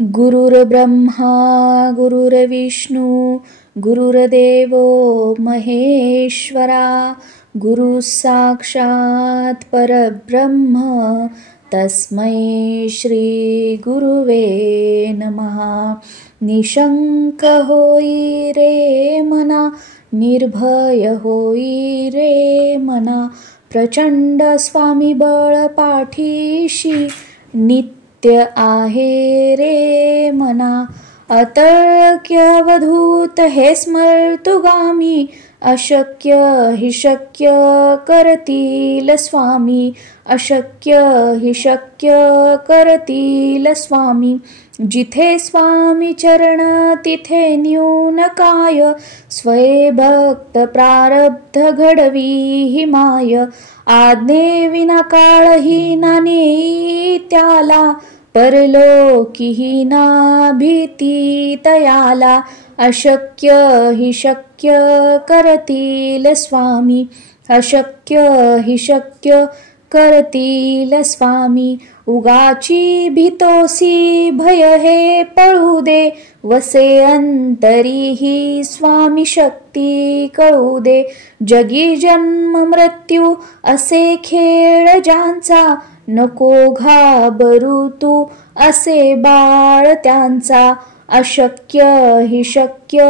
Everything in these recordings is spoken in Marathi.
गुरुर्ब्रह्मा गुरुर्विष्णू गुरुर्देवो महेश्वरा गुरु साक्षात् परब्रह्म तस्मै श्री गुरुवे नमः। निशंक होई रे मना, निर्भय होई रे मना, प्रचंड स्वामी बळ पाठीशी नित्य आहे रे मना। अतर्क्य अवधूत हे स्मर्तुगामी, अशक्य हि शक्य करतील स्वामी, अशक्य हि शक्य करतील स्वामी। जिथे स्वामी चरण तिथे न्यून काय, स्वये भक्त प्रारब्ध घडवी हि माय। आज्ञे विना काळही ना नेई त्याला, परलोकीही ना भीती तयाला। अशक्य हि शक्य करतील स्वामी, अशक्य हि शक्य करतील स्वामी। उगाची भीतोसी भय हे पळू दे, वसे अंतरी ही स्वामी शक्ती कळू दे। जगी जन्म मृत्यू असे खेळ ज्यांचा, नको घाबरू तू असे बाळ त्यांचा। अशक्य हि शक्य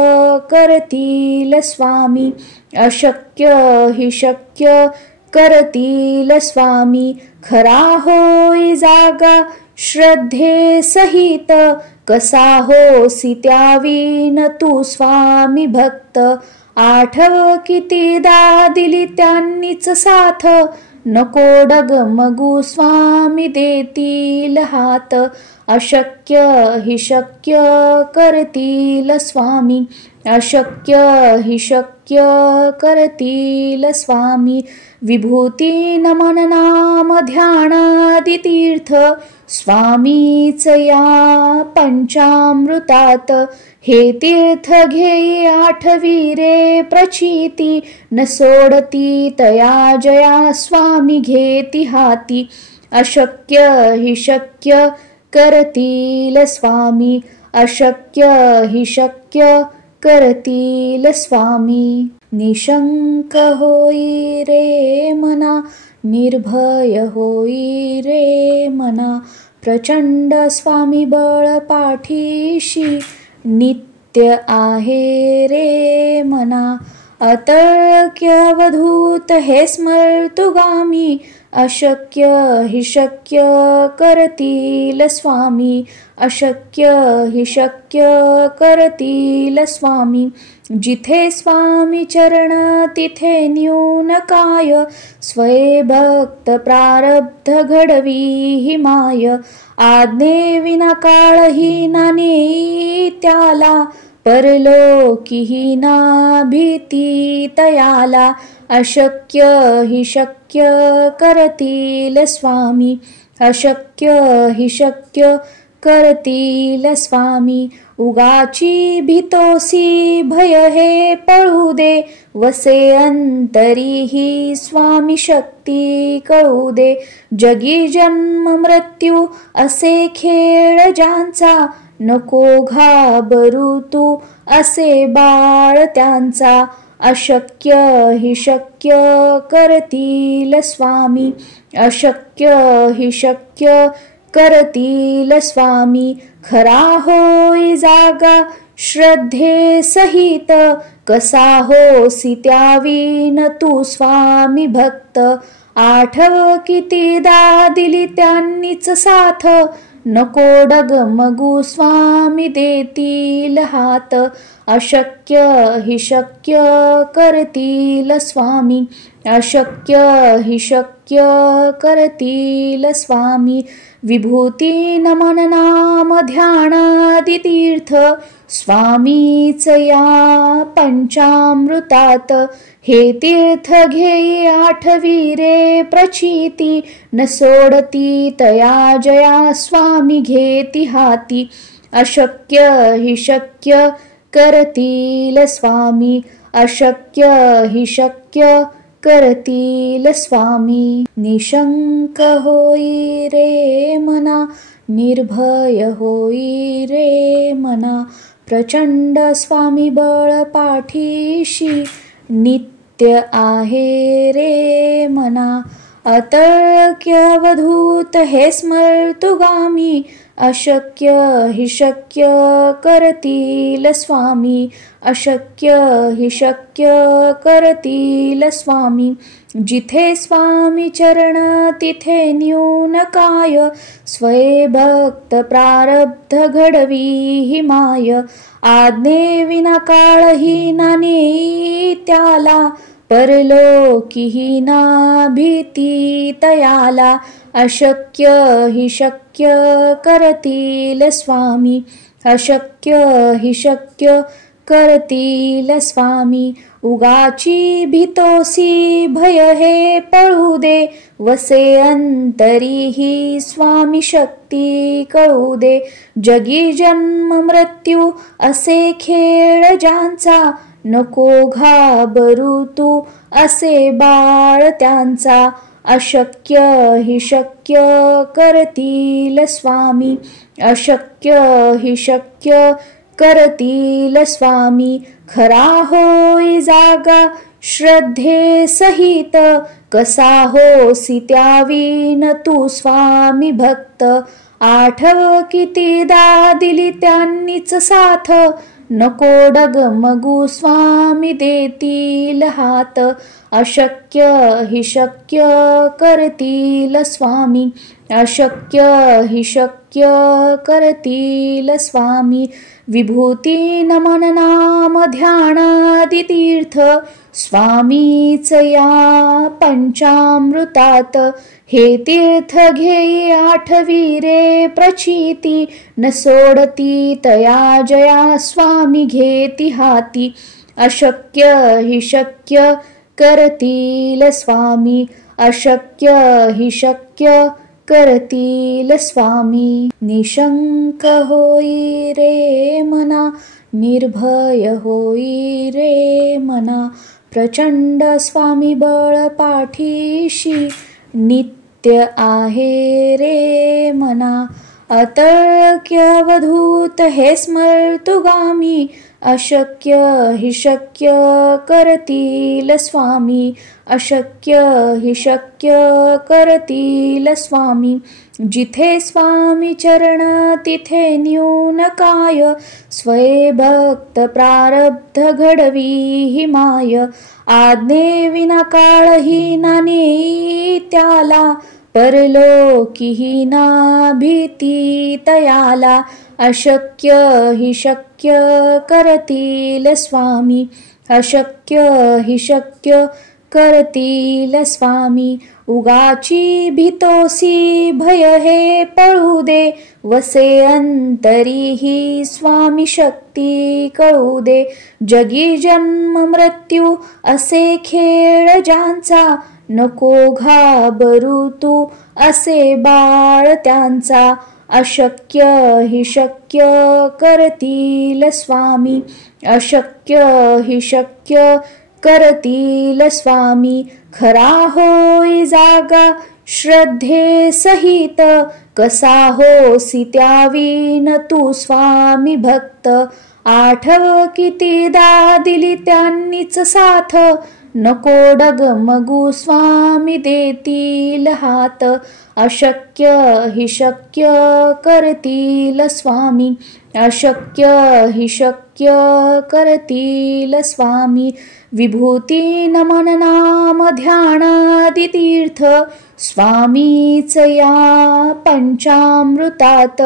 करतील स्वामी, अशक्य हि शक्य करतील स्वामी। खरा होई जागा श्रद्धे सहित, कसा होसी त्यावीन तू स्वामी भक्त। आठव कितीदा दिली त्यांनीच साथ, नको डगमगू स्वामी देतील हात। अशक्य हि शक्य करतील स्वामी, अशक्य हि शक्य करतील स्वामी। विभूती नमन नाम ध्यानादि तीर्थ, स्वामीच या पंचामृतात। हे तीर्थ घेई आठवी रे प्रचिती, न सोडती तया जया स्वामी घेती हाती। अशक्य हि शक्य करतील स्वामी, अशक्य हि शक्य करतील स्वामी। निशंक होई रे मना, निर्भय होई रे मना, प्रचंड स्वामी बळ पाठीशी नित्य आहे रे मना। अतर्क्य अवधूत हे स्मर्तुगामी, अशक्य हि शक्य करतील स्वामी, अशक्य हि शक्य करतील स्वामी। जिथे स्वामी चरण तिथे न्यून काय, स्वये भक्त प्रारब्ध घडवी हि माय। आज्ञे विना काळही ना नेई त्याला, परलोकीही ना भीती तयाला। अशक्य हि शक्य करतील स्वामी, अशक्य हि शक्य करतील स्वामी। उगाची भीतोसी भय हे पळू दे, वसे अंतरी ही स्वामी शक्ती कळू दे। जगी जन्म मृत्यू असे खेळ ज्यांचा, नको घाबरू तू असे बाळ त्यांचा। अशक्य हि शक्य करतील स्वामी, अशक्य हि शक्य करतील स्वामी। खरा होई जागा श्रद्धे सहित, कसा होसी त्यावीन तू स्वामी भक्त। आठव कितीदा दिली त्यांनीच साथ, नको डगमगू स्वामी देतील हात। अशक्य हि शक्य करतील स्वामी, अशक्य हि शक्य करतील स्वामी। विभूती नमन नाम ध्यानादि तीर्थ, स्वामीच या पंचामृतात। हे तीर्थ घेई आठवी रे प्रचिती, न सोडती तया जया स्वामी घेती हाती। अशक्य हि शक्य करतील स्वामी, अशक्य हि शक्य करतील स्वामी। निशंक होई रे मना, निर्भय होई रे मना. प्रचंड स्वामी बळ पाठीशी नित्य आहे रे मना. अतर्क्यवधूत हे स्मर्तुगामी अशक्य हि शक्य करतील स्वामी. अशक्य हि शक्य करतील स्वामी. जिथे स्वामी चरण तिथे न्यून काय. स्वये भक्त प्रारब्ध घडवी हि माय. आज्ञे विना काळही ना नेई त्याला. परलोकीही ना भीती तयाला. अशक्य हि शक्य करतील स्वामी. अशक्य हि शक्य करतील स्वामी. उगाची भीतोसी भय हे पळू दे. वसे अंतरी ही स्वामी शक्ती कळू दे. जगी जन्म मृत्यू असे खेळ ज्यांचा. नको घाबरू तू असे बाळ त्यांचा. अशक्य हि शक्य करतील स्वामी. अशक्य हि शक्य करतील स्वामी. खरा होई जागा श्रद्धे सहित. कसा होसी त्यावीन तू स्वामी भक्त. आठव कितीदा दिली त्यांनीच साथ. नको डगमगू स्वामी देतील हात. अशक्य हि शक्य करतील स्वामी. अशक्य हि शक्य करतील स्वामी. विभूती नमन नाम ध्यानादि तीर्थ स्वामीच या पंचामृतात. हे तीर्थ घेई आठवी रे प्रचिती. न सोडती तया जया स्वामी घेती हाती. अशक्य हि शक्य करतील स्वामी. अशक्य हि शक्य करतील स्वामी. निशंक होई रे मना. निर्भय होई रे मना. प्रचंड स्वामी बळ पाठीशी नित्य आहे रे मना. अतर्क्यवधूत हे स्मर्तुगामी अशक्य हि शक्य करतील स्वामी. अशक्य हि शक्य करतील स्वामी. जिथे स्वामी चरण तिथे न्यून काय. स्वये भक्त प्रारब्ध घडवी हि माय. आज्ञे विना काळही ना नेई त्याला. परलोकीही ना भीती तयाला. अशक्य हि शक्य करतील स्वामी. अशक्य हि शक्य करतील स्वामी. उगाची भीतोसी भय हे पळू दे. वसे अंतरी ही स्वामी शक्ती कळू दे. जगी जन्म मृत्यू असे खेळ ज्यांचा. नको घाबरू तू असे बाळ त्यांचा. अशक्य हि शक्य करतील स्वामी. अशक्य हि शक्य करतील स्वामी. खरा होई जागा श्रद्धे सहित. कसा होसी त्यावीन तू स्वामी भक्त. आठव कितीदा दिली त्यांनीच साथ. नको डगमगू स्वामी देतील हात. अशक्य हि शक्य करतील स्वामी. अशक्य हि शक्य करतील स्वामी. विभूती नमन नाम ध्यानादि तीर्थ स्वामीच या पंचामृतात.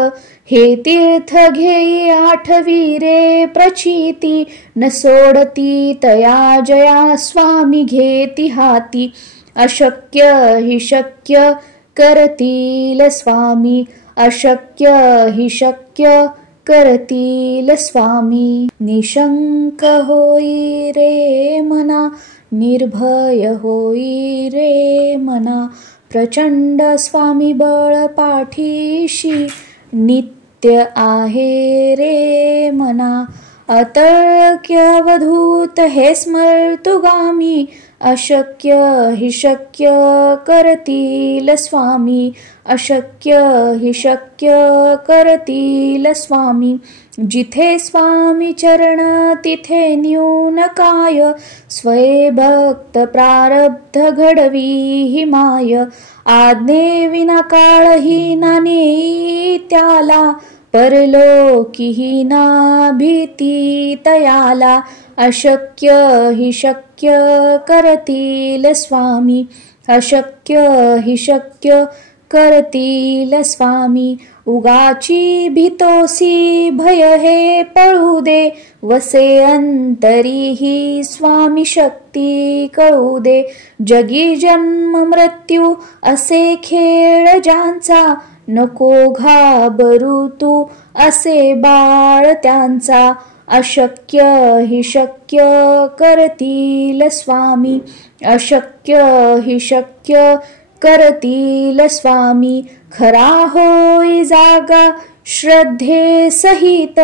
हे तीर्थ घेई आठवी रे प्रचिती. न सोडती तया जया स्वामी घेती हाती. अशक्य हि शक्य करतील स्वामी. अशक्य हि शक्य करतील स्वामी. निशंक होई रे मना. निर्भय होई रे मना. प्रचंड स्वामी बळ पाठीशी नित्य आहे रे मना. अतर्क्यवधूत हे स्मर्तुगामी अशक्य हि शक्य करतील स्वामी अशक्य हि शक्य करतील स्वामी जिथे स्वामी चरण तिथे न्यून काय स्वये भक्त प्रारब्ध घडवी हि माय आज्ञे विना काळही ना नेई त्याला परलोकीही ना भीती तयाला अशक्य हि शक्य करतील स्वामी अशक्य हि शक्य करतील स्वामी उगाची भीतोसी भय हे पळू दे वसे अंतरी ही स्वामी शक्ती कळू दे जगी जन्म मृत्यू असे खेळ ज्यांचा नको घाबरू तू असे बाळ त्यांचा अशक्य हि शक्य करतील स्वामी अशक्य हि शक्य करतील स्वामी खरा होई जागा श्रद्धे सहित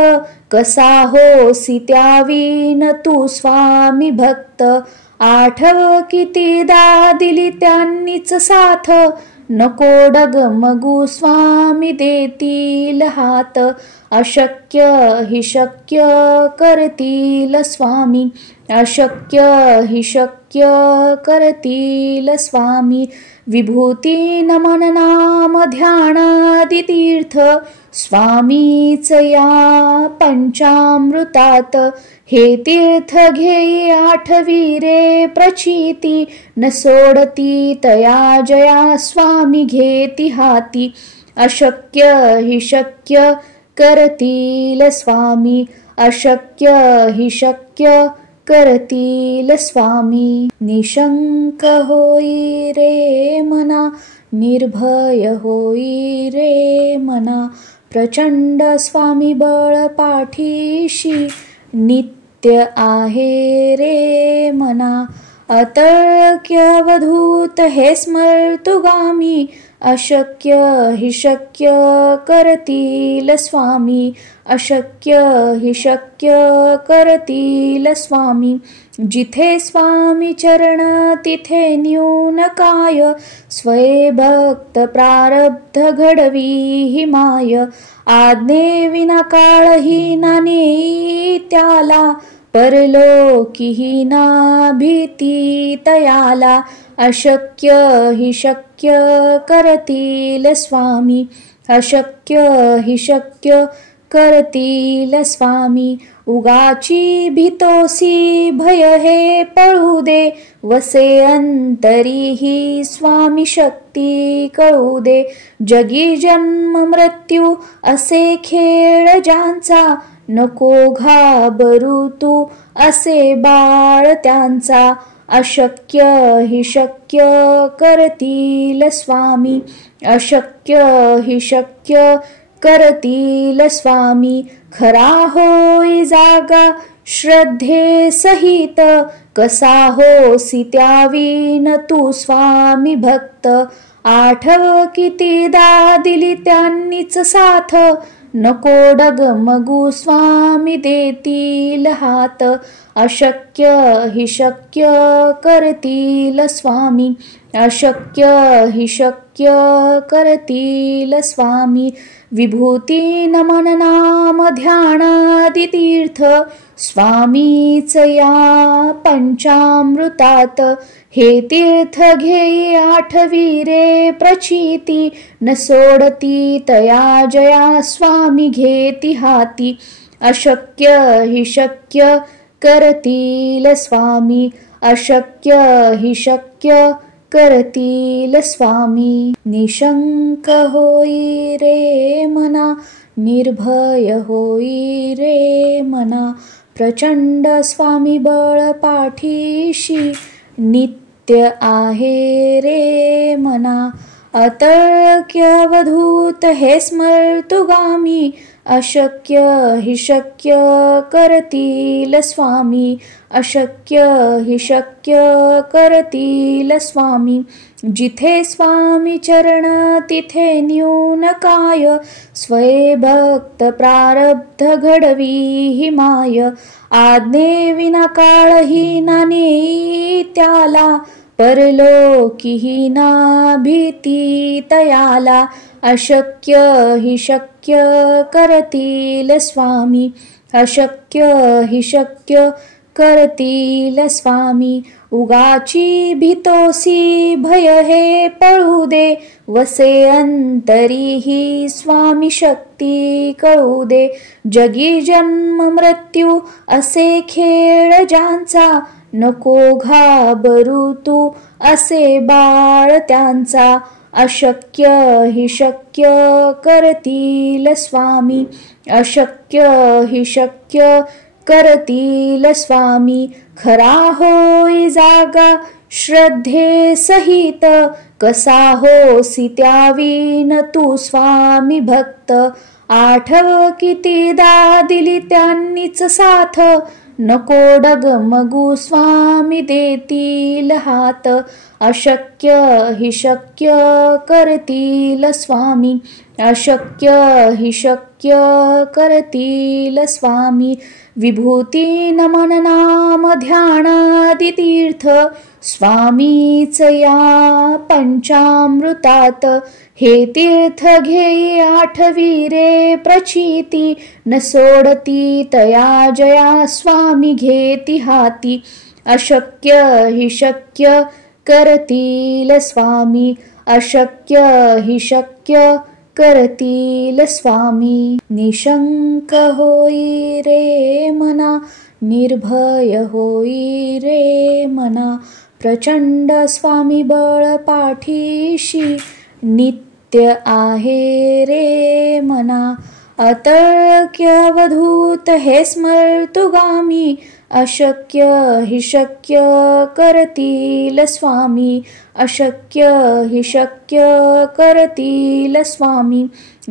कसा होसी त्यावीन तू स्वामी भक्त आठव कितीदा दिली त्यांनीच साथ नको डगमगू स्वामी देतील हात अशक्य हि शक्य करतील स्वामी अशक्य हि शक्य करतील स्वामी विभूती नमन नाम ध्यानादि तीर्थ स्वामीच या पंचामृतात हे तीर्थ घेई आठवी रे प्रचिती न सोडती तया जया स्वामी घेती हाती अशक्य हि शक्य करतील स्वामी अशक्य हि शक्य करतील स्वामी निशंक होई रे मना निर्भय होई रे मना प्रचंड स्वामी बळ पाठीशी नित्य आहे रे मना अतर्क्यवधूत हे स्मर्तुगामी अशक्य हि शक्य करतील स्वामी अशक्य हि शक्य करतील स्वामी जिथे स्वामी चरण तिथे न्यून काय स्वये भक्त प्रारब्ध घडवी हि माय आज्ञे विना काळही ना नेई त्याला परलोकीही ना भीती तयाला अशक्य हि शक्य करतील स्वामी अशक्य हि शक्य करतील स्वामी उगाची भीतोसी भय हे पळू दे वसे अंतरी ही स्वामी शक्ती कळू दे जगी जन्म मृत्यू असे खेळ ज्यांचा नको घाबरू तू असे बाळ त्यांचा अशक्य हि शक्य करतील स्वामी अशक्य हि शक्य करतील स्वामी खरा होई जागा श्रद्धे सहित कसा होसी त्यावीन तू स्वामी भक्त आठव कितीदा दिली त्यांनीच साथ नको डगमगू स्वामी देतील हात अशक्य हि शक्य करतील स्वामी अशक्य हि शक्य करतील स्वामी विभूती नमन नाम ध्यानादि तीर्थ स्वामीच या पंचामृतात हे तीर्थ घेई आठवी रे प्रचिती न सोडती तया जया स्वामी घेती हाती अशक्य हि शक्य करतील स्वामी अशक्य हि शक्य करतील स्वामी निशंक होई रे मना निर्भय होई रे मना प्रचंड स्वामी बळ पाठीशी नित्य आहे रे मना अतर्क्यवधूत हे स्मर्तुगामी अशक्य हि शक्य करतील स्वामी, अशक्य हि शक्य करतील स्वामी. जिथे स्वामी चरण तिथे न्यून काय, स्वये भक्त प्रारब्ध घडवी ही माय. आज्ञेविना काळही ना नेई त्याला, परलोकीही ना भीती तयाला. अशक्य हि शक्य करतील स्वामी, अशक्य हि शक्य करतील स्वामी. उगाची भीतोसी भय हे पळू दे, वसे अंतरी ही स्वामी शक्ती कळू दे. जगी जन्म मृत्यू असे खेळ ज्यांचा, नको घाबरू तू असे बाळ त्यांचा. अशक्य हि शक्य करतील स्वामी, अशक्य हि शक्य करतील स्वामी. खरा होई जागा श्रद्धे सहित, कसा होसी त्यावीन तू स्वामी भक्त. आठव कितीदा दिली त्यांनीच साथ, नको डगमगू स्वामी देतील हात. अशक्य हि शक्य करतील स्वामी, अशक्य हि शक्य करतील स्वामी. विभूती नमन नाम ध्यानादि तीर्थ, स्वामीच या पंचामृतात. हे तीर्थ घेई आठवी रे प्रचिती, न सोडती तया जया स्वामी घेती हाती. अशक्य हि शक्य करतील स्वामी, अशक्य हि शक्य करतील स्वामी. निशंक होई रे मना, निर्भय होई रे मना. प्रचंड स्वामी बळ पाठीशी, नित्य आहे रे मना. अतर्क्यवधूत हे स्मर्तुगामी, अशक्य हि शक्य करतील स्वामी, अशक्य हि शक्य करतील स्वामी.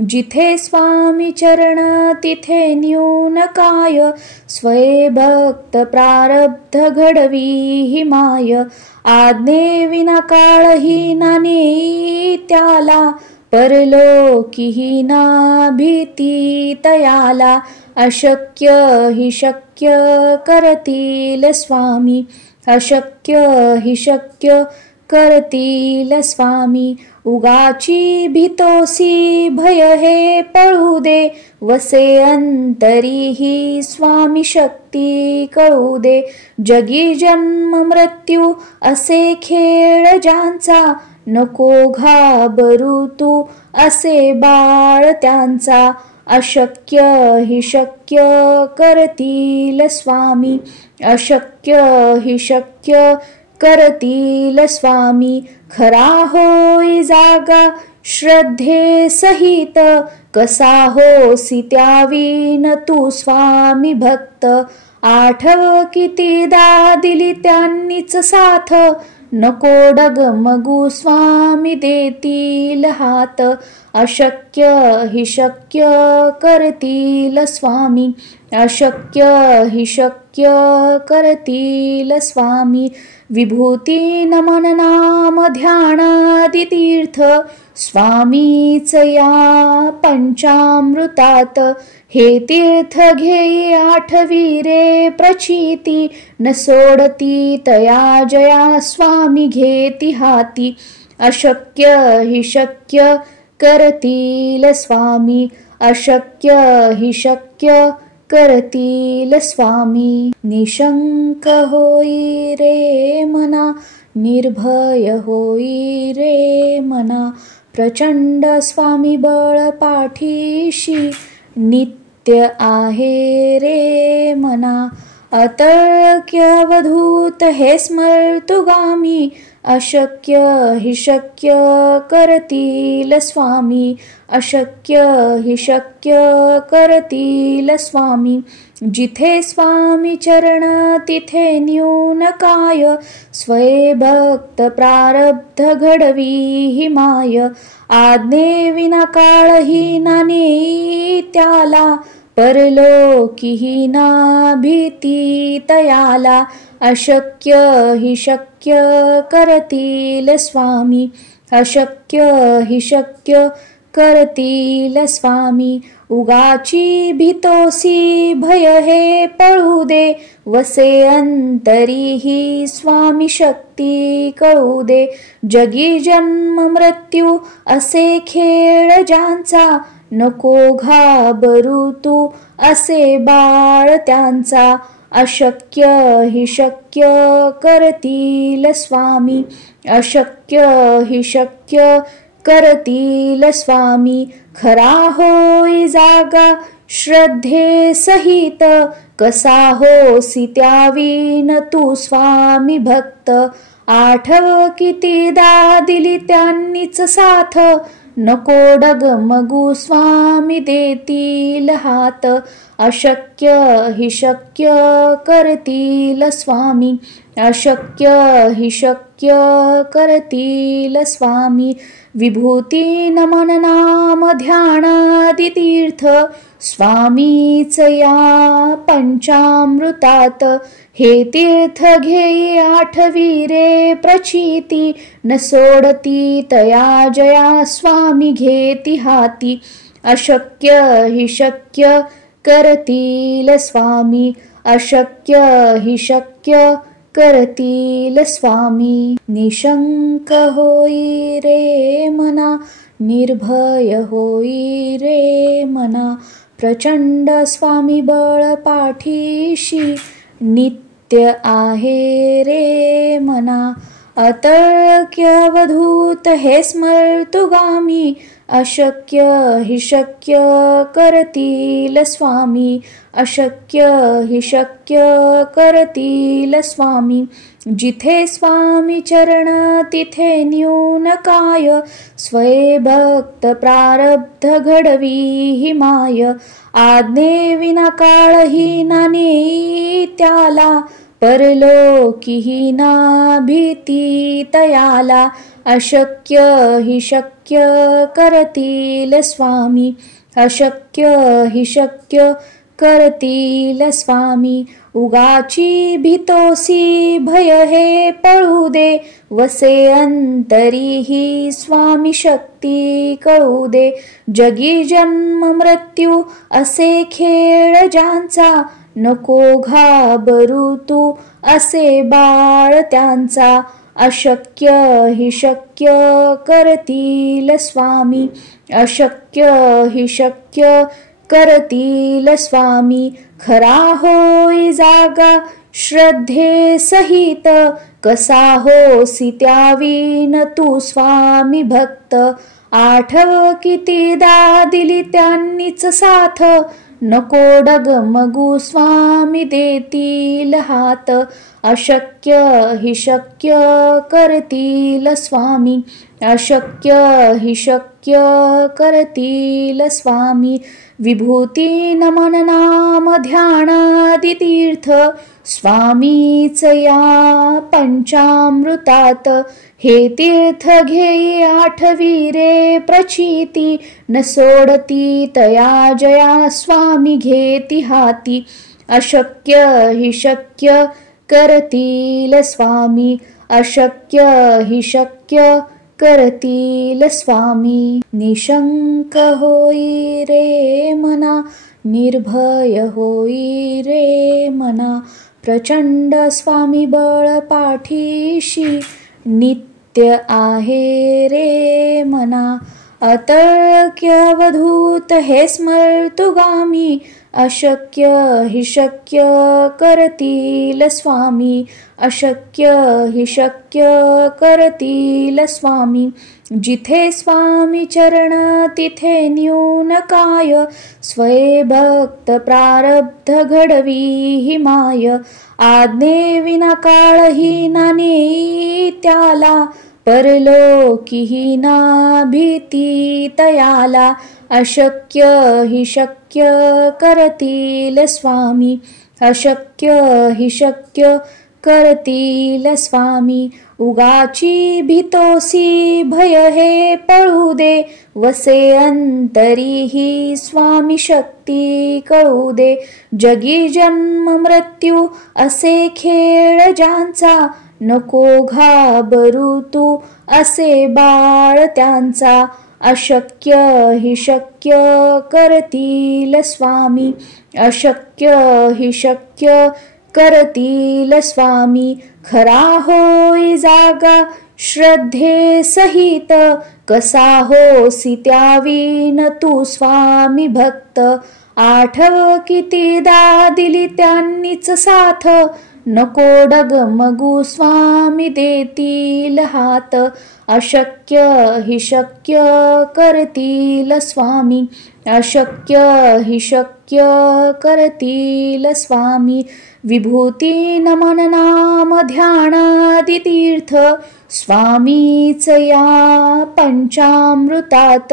जिथे स्वामी चरण तिथे न्यून काय, स्वये भक्त प्रारब्ध घडवी ही माय. आज्ञेविना काळही ना नेई त्याला, परलोकीही ना भीती तयाला. अशक्य हि शक्य करतील स्वामी, अशक्य हि शक्य करतील स्वामी. उगाची भीतोसी भय हे पळू दे, वसे अंतरी ही स्वामी शक्ती कळू दे. जगी जन्म मृत्यू असे खेळ ज्यांचा, नको घाबरू तू असे बाळ त्यांचा. अशक्य हि शक्य करतील स्वामी, अशक्य हि शक्य करतील स्वामी. खरा होई जागा श्रद्धे सहित, कसा होसी त्यावीन तू स्वामी भक्त. आठव कितीदा दिली त्यांनीच साथ, नको डगमगू स्वामी देतील हात. अशक्य हि शक्य करतील स्वामी, अशक्य हि शक्य करतील स्वामी. विभूती नमन नाम ध्यानादि तीर्थ, स्वामीच या पंचामृतात. हे तीर्थ घेई आठवी रे प्रचिती, न सोडती तया जया स्वामी घेती हाती. अशक्य हि शक्य करतील स्वामी, अशक्य हि शक्य करतील स्वामी. निशंक होई रे मना, निर्भय होई रे मना. प्रचंड स्वामी बळ पाठीशी, नित्य आहे रे मना. अतर्क्यवधूत हे स्मर्तुगामी, अशक्य हि शक्य करतील स्वामी, अशक्य हि शक्य करतील स्वामी. जिथे स्वामी चरण तिथे न्यून काय, स्वये भक्त प्रारब्ध घडवी ही माय. आज्ञेविना काळही ना नेई त्याला, परलोकीही ना भीती तयाला. अशक्य हि शक्य करतील स्वामी, अशक्य हि शक्य करतील स्वामी. उगाची भीतोसी भय हे पळू दे, वसे अंतरी ही स्वामी शक्ती कळू दे. जगी जन्म मृत्यू असे खेळ ज्यांचा, नको घाबरू तू असे बाळ त्यांचा. अशक्य हि शक्य करतील स्वामी, अशक्य हि शक्य करतील स्वामी. खरा होई जागा श्रद्धे सहित, कसा होसी त्यावीन तू स्वामी भक्त. आठव कितीदा दिली त्यांनीच साथ, नको डगमगू स्वामी देतील हात. अशक्य हि शक्य करतील स्वामी, अशक्य हि शक्य करतील स्वामी. विभूती नमन नाम ध्यानादि तीर्थ, स्वामीच या पंचामृतात. हे तीर्थ घेई आठवी रे प्रचिती, न सोडती तया जया स्वामी घेती हाती. अशक्य हि शक्य करतील स्वामी, अशक्य हि शक्य करतील स्वामी. निशंक होई रे मना, निर्भय होई रे मना. प्रचंड स्वामी बळ पाठीशी, नित्य आहे रे मना. अतर्क्य अवधूत हे स्मर्तुगामी, अशक्य हि शक्य करतील स्वामी, अशक्य हि शक्य करतील स्वामी. जिथे स्वामी चरण तिथे न्यून काय, स्वये भक्त प्रारब्ध घडवी ही माय. आज्ञेविना काळही ना नेई त्याला, परलोकीही ना भीती तयाला. अशक्य हि शक्य करतील स्वामी, अशक्य हि शक्य करतील स्वामी. उगाची भीतोसी भय हे पळू दे, वसे अंतरी ही स्वामी शक्ती कळू दे. जगी जन्म मृत्यू असे खेळ ज्यांचा, नको घाबरू तू असे बाळ त्यांचा. अशक्य हि शक्य करतील स्वामी, अशक्य हि शक्य करतील स्वामी. खरा होई जागा श्रद्धे सहित, कसा होसी त्यावीन तू स्वामी भक्त. आठव कितीदा दिली त्यांनीच साथ, नको डगमगू स्वामी देतील हात. अशक्य हि शक्य करतील स्वामी, अशक्य हि शक्य करतील स्वामी. विभूती नमन नाम ध्यानादि तीर्थ, स्वामीच या पंचामृतात. हे तीर्थ घेई आठवी रे प्रचिती, न सोडती तया जया स्वामी घेती हाती. अशक्य हि शक्य करतील स्वामी, अशक्य हि शक्य करतील स्वामी. निशंक होई रे मना, निर्भय होई रे मना. प्रचंड स्वामी बळ पाठीशी, नित्य आहे रे मना. अतर्क्यवधूत हे स्मर्तुगामी अशक्य हि शक्य करतील स्वामी अशक्य हि शक्य करतील स्वामी जिथे स्वामी चरण तिथे न्यून काय स्वये भक्त प्रारब्ध घडवी हि माय आज्ञे विना काळही ना नेई त्याला परलोकीही ना भीती तयाला अशक्य हि शक्य करतील स्वामी अशक्य हि शक्य करतील स्वामी उगाची भीतोसी भय हे पळू दे वसे अंतरी ही स्वामी शक्ती कळू दे जगी जन्म मृत्यू असे खेळ ज्यांचा नको घाबरू तू असे बाळ त्यांचा अशक्य हि शक्य करतील स्वामी अशक्य हि शक्य करतील स्वामी खरा होई जागा श्रद्धे सहित कसा होसी त्यावीन तू स्वामी भक्त आठव कितीदा दिली त्यांनीच साथ नको डगमगू स्वामी देतील हात अशक्य हि शक्य करतील स्वामी अशक्य हि शक्य करतील स्वामी विभूती नमन नाम ध्यानादि तीर्थ स्वामीच या पंचामृतात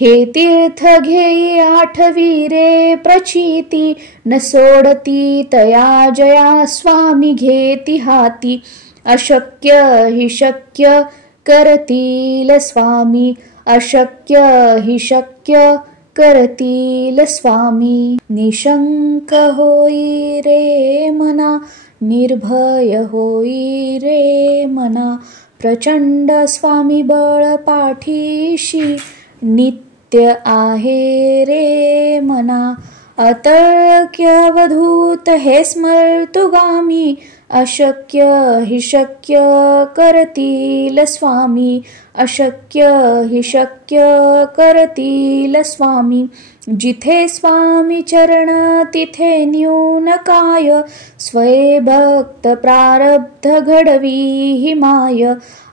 हे तीर्थ घेई आठवी रे प्रचिती न सोडती तया जया स्वामी घेती हाती अशक्य हि शक्य करतील स्वामी अशक्य हि शक्य करतील स्वामी निशंक होई रे मना निर्भय होई रे मना प्रचंड स्वामी बळ पाठीशी नित्य आहे रे मना अतर्क्यवधूत हे स्मर्तुगामी अशक्य हि शक्य करतील स्वामी अशक्य हि शक्य करतील स्वामी जिथे स्वामी चरण तिथे न्यून काय स्वये भक्त प्रारब्ध घडवी हि माय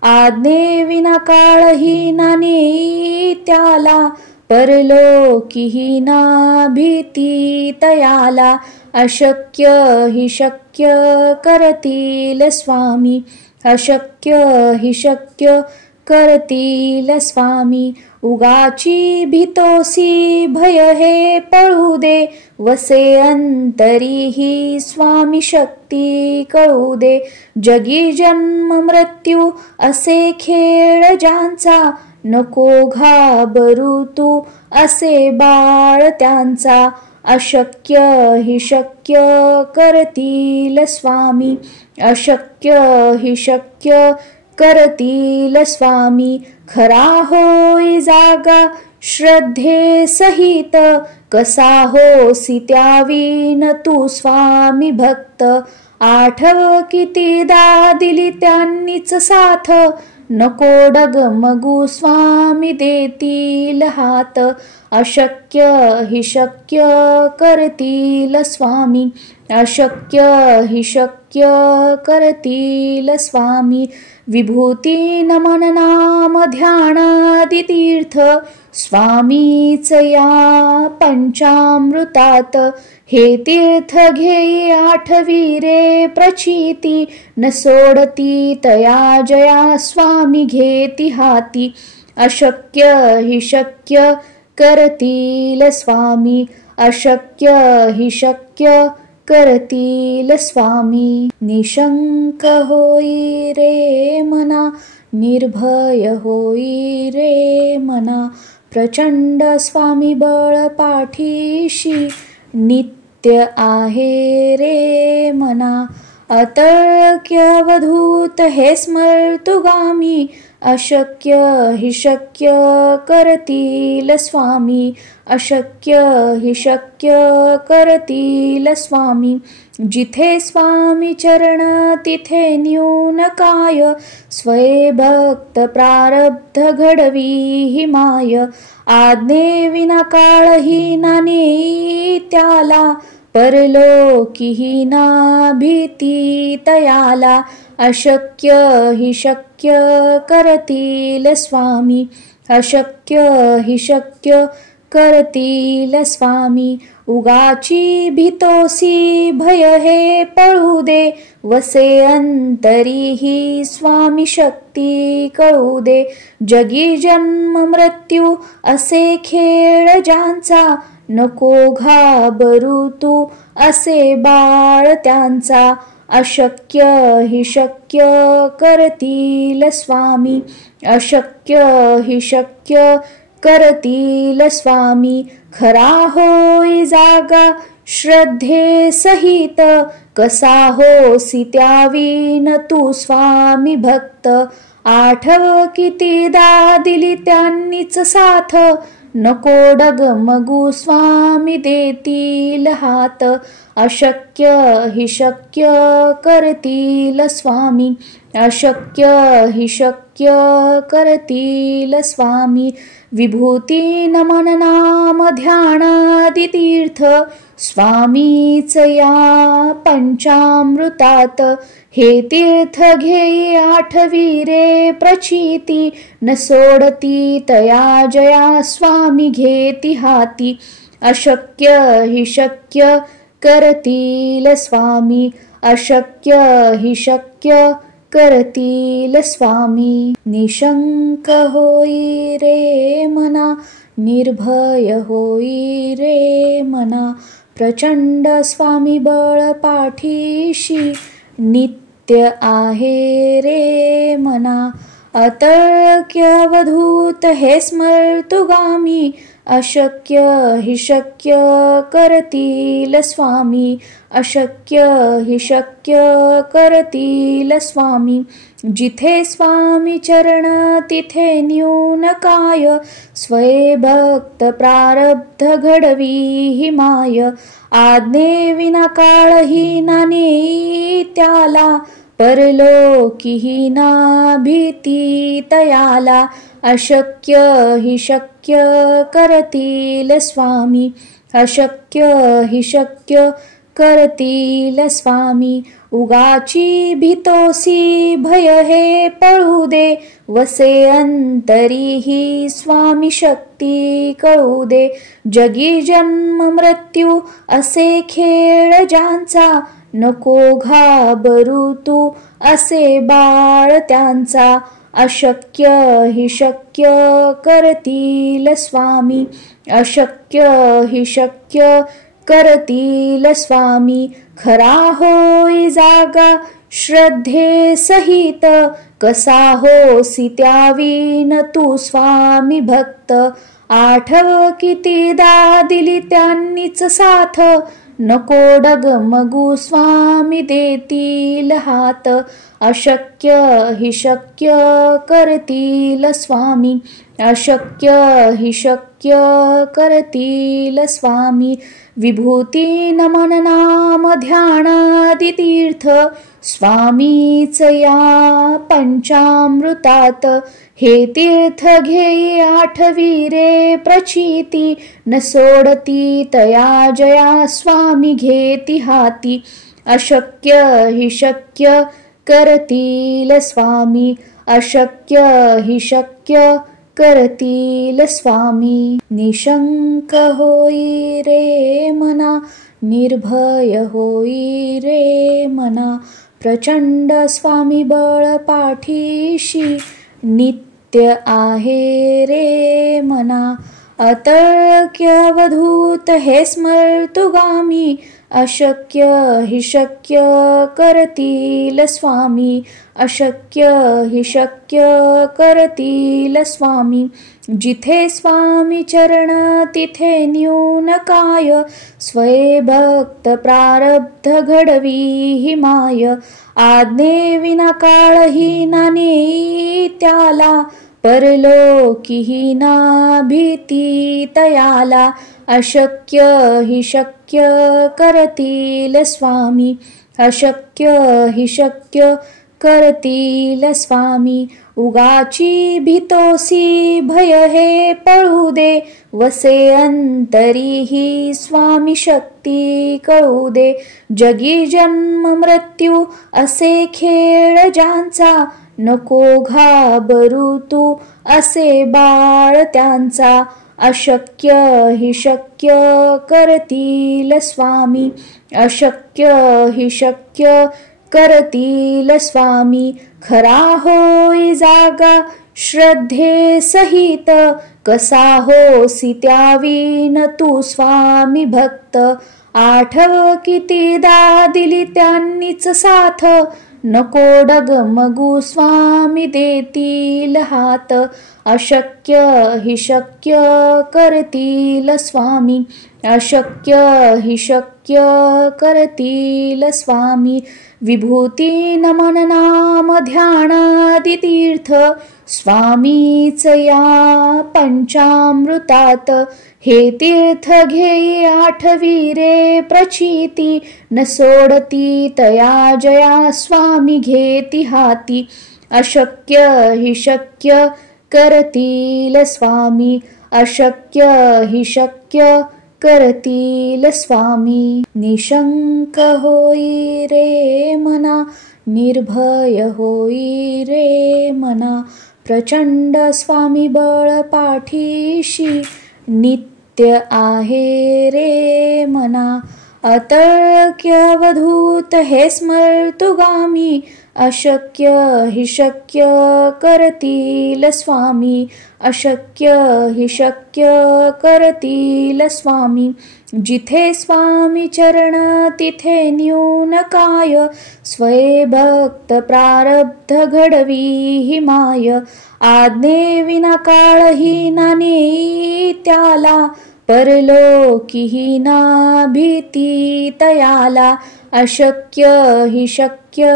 आज्ञे विना काळही ना नेई त्याला परलोकीही ना भीती तयाला अशक्य हि शक्य करतील स्वामी अशक्य हि शक्य करतील स्वामी उगाची भीतोसी भय हे पळू दे वसे अंतरी ही स्वामी शक्ती कळू दे जगी जन्म मृत्यू असे खेळ ज्यांचा नको घाबरू तू असे बाळ त्यांचा अशक्य हि शक्य करतील स्वामी अशक्य हि शक्य करतील स्वामी खरा होई जागा श्रद्धे सहित कसा होसी त्यावीन तू स्वामी भक्त आठव कितीदा दिली त्यांनीच साथ नको डगमगू स्वामी देतील हात अशक्य हि शक्य करतील स्वामी अशक्य हि शक्य करतील स्वामी विभूती नमन नाम ध्यानादि तीर्थ स्वामीच या पंचामृतात हे तीर्थ घेई आठवी रे प्रचिती न सोडती तया जया स्वामी घेती हाती अशक्य हि शक्य करतील स्वामी अशक्य हि शक्य करतील स्वामी निशंक होई रे मना निर्भय होई रे मना प्रचंड स्वामी बळ पाठीशी नित्य आहे रे मना अतर्क्यवधूत हे स्मर्तुगामी अशक्य हि शक्य करतील स्वामी, अशक्य हि शक्य करतील स्वामी. जिथे स्वामी चरण तिथे न्यून काय, स्वये भक्त प्रारब्ध घडवी हि माय. आज्ञेविना काळही ना नेई त्याला, परलोकीही ना भीती तयाला. अशक्य हि शक्य करतील स्वामी, अशक्य हि शक्य करतील स्वामी. उगाची भीतोसी भय हे पळू दे, वसे अंतरीही स्वामी शक्ती कळू दे. जगी जन्म मृत्यू असे खेळ ज्यांचा, नको घाबरू तू असे बाळ त्यांचा. अशक्य हि शक्य करतील स्वामी, अशक्य हि शक्य करतील स्वामी. खरा होई जागा श्रद्धे सहित, कसा होसी त्यावीन तू स्वामी भक्त. आठव कितीदा दिली त्यांनीच साथ, नको डगमगू स्वामी देतील हात. अशक्य हि शक्य करतील स्वामी, अशक्य हि शक्य करतील स्वामी. विभूती नमन नाम ध्यानादि तीर्थ, स्वामीच या पंचामृतात. हे तीर्थ घेई आठवी रे प्रचिती, न सोडती तया जया स्वामी घेती हाती. अशक्य हि शक्य करतील स्वामी, अशक्य हि शक्य करतील स्वामी. निशंक होई रे मना, निर्भय होई रे मना. प्रचंड स्वामी बळ पाठीशी, नित्य आहे रे मना. अतर्क्यवधूत हे स्मर्तुगामी, अशक्य हि शक्य करतील स्वामी, अशक्य हि शक्य करतील स्वामी. जिथे स्वामी चरण तिथे न्यून काय, स्वये भक्त प्रारब्ध घडवी हि माय. आज्ञेविना काळही ना नेई त्याला, परलोकीही ना भीती तयाला. अशक्य हि शक्य करतील स्वामी, अशक्य हि शक्य करतील स्वामी. उगाची भीतोसी भय हे पळू दे, वसे अंतरीही स्वामी शक्ती कळू दे. जगी जन्म मृत्यू असे खेळ ज्यांचा, नको घाबरू तू असे बाळ त्यांचा. अशक्य हि शक्य करतील स्वामी, अशक्य हि शक्य करतील स्वामी. खरा होई जागा श्रद्धे सहित, कसा होसी त्यावीन तू स्वामी भक्त. आठव कितीदा दिली त्यांनीच साथ, नको डगमगू स्वामी देतील हात. अशक्य हि शक्य करतील स्वामी, अशक्य हि शक्य करतील स्वामी. विभूती नमन नाम ध्यानादि तीर्थ, स्वामीच या पंचामृतात. हे तीर्थ घेई आठवी रे प्रचिती, न सोडती तया जया स्वामी घेती हाती. अशक्य हि शक्य करतील स्वामी, अशक्य हि शक्य करतील स्वामी. निशंक होई रे मना, निर्भय होई रे मना. प्रचंड स्वामी बळ पाठीशी, नित्य आहे रे मना. अतर्क्यवधूत हे स्मर्तुगामी अशक्य हि शक्य करतील स्वामी अशक्य हि शक्य करतील स्वामी जिथे स्वामी चरण तिथे न्यून काय स्वये भक्त प्रारब्ध घडवी हि माय आज्ञे विना काळही नाने त्याला परलोकीही ना भीती तयाला अशक्य हि शक्य करतील स्वामी अशक्य हि शक्य करतील स्वामी उगाची भीतोसी भय हे पळू दे वसे अंतरीही स्वामी शक्ती कळू दे जगी जन्म मृत्यू असे खेळ ज्यांचा नको घाबरू तू असे बाळ त्यांचा अशक्य हि शक्य करतील स्वामी अशक्य हि शक्य करतील स्वामी खरा होई जागा श्रद्धे सहित कसा होसी त्यावीन तू स्वामी भक्त आठव कितीदा दिली त्यांनीच साथ नको डगमगू स्वामी देतील हात अशक्य हि शक्य करतील स्वामी अशक्य हि शक्य करतील स्वामी विभूती नमन नाम ध्यानादि तीर्थ स्वामीच या पंचामृतात हे तीर्थ घेई आठवी रे प्रचिती न सोडती तया जया स्वामी घेती हाती अशक्य हि शक्य करतील स्वामी अशक्य हि शक्य करतील स्वामी निशंक होई रे मना निर्भय होई रे मना प्रचंड स्वामी बळ पाठीशी नित्य आहे रे मना अतर्क्यवधूत हे स्मर्तुगामी अशक्य हि शक्य करतील स्वामी अशक्य हि शक्य करतील स्वामी जिथे स्वामी चरण तिथे न्यून काय स्वये भक्त प्रारब्ध घडवी हि माय आज्ञे विना काळही नाने त्याला परलोकीही ना भीती तयाला अशक्य हि शक्य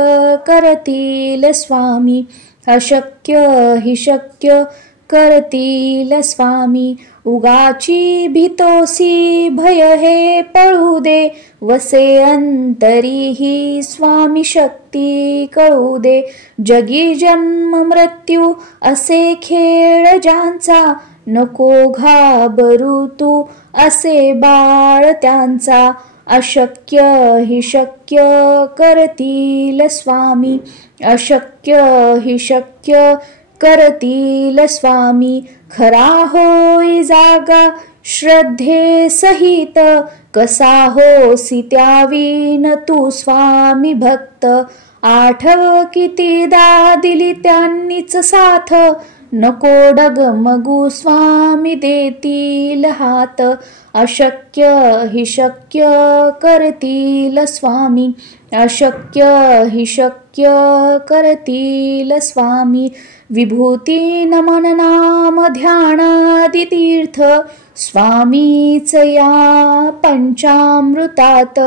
करतील स्वामी अशक्य हि शक्य करतील स्वामी उगाची भीतोसी भय हे पळू दे वसे अंतरीही स्वामी शक्ती कळू दे जगी जन्म मृत्यू असे खेळ ज्यांचा नको घाबरू तू असे बाळ त्यांचा अशक्य हि शक्य करतील स्वामी अशक्य हि शक्य करतील स्वामी खरा होई जागा श्रद्धे सहित कसा होसी त्यावीन तू स्वामी भक्त आठव कितीदा दिली त्यांनीच साथ नको डगमगू स्वामी देतील हात अशक्य हि शक्य करतील स्वामी अशक्य हि शक्य करतील स्वामी विभूती नमन नाम ध्यानादि तीर्थ स्वामीच या पंचामृतात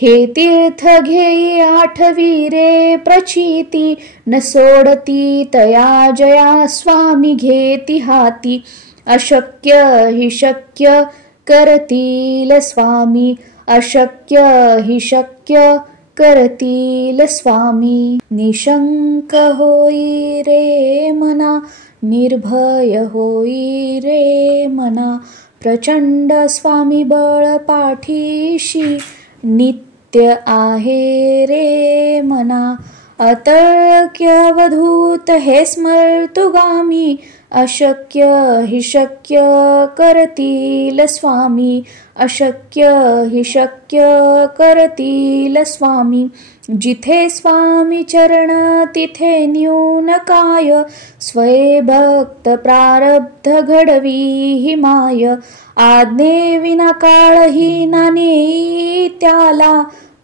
हे तीर्थ घेई आठवी रे प्रचिती न सोडती तया जया स्वामी घेती हाती अशक्य हि शक्य करतील स्वामी अशक्य हि शक्य करतील स्वामी निशंक होई रे मना निर्भय होई रे मना प्रचंड स्वामी बळ पाठीशी नित्य आहे रे मना अतर्क्यवधूत हे स्मर्तुगामी अशक्य हि शक्य करतील स्वामी अशक्य हि शक्य करतील स्वामी जिथे स्वामी चरण तिथे न्यून काय स्वये भक्त प्रारब्ध घडवी हि माय आज्ञे विना काळही ना नेई त्याला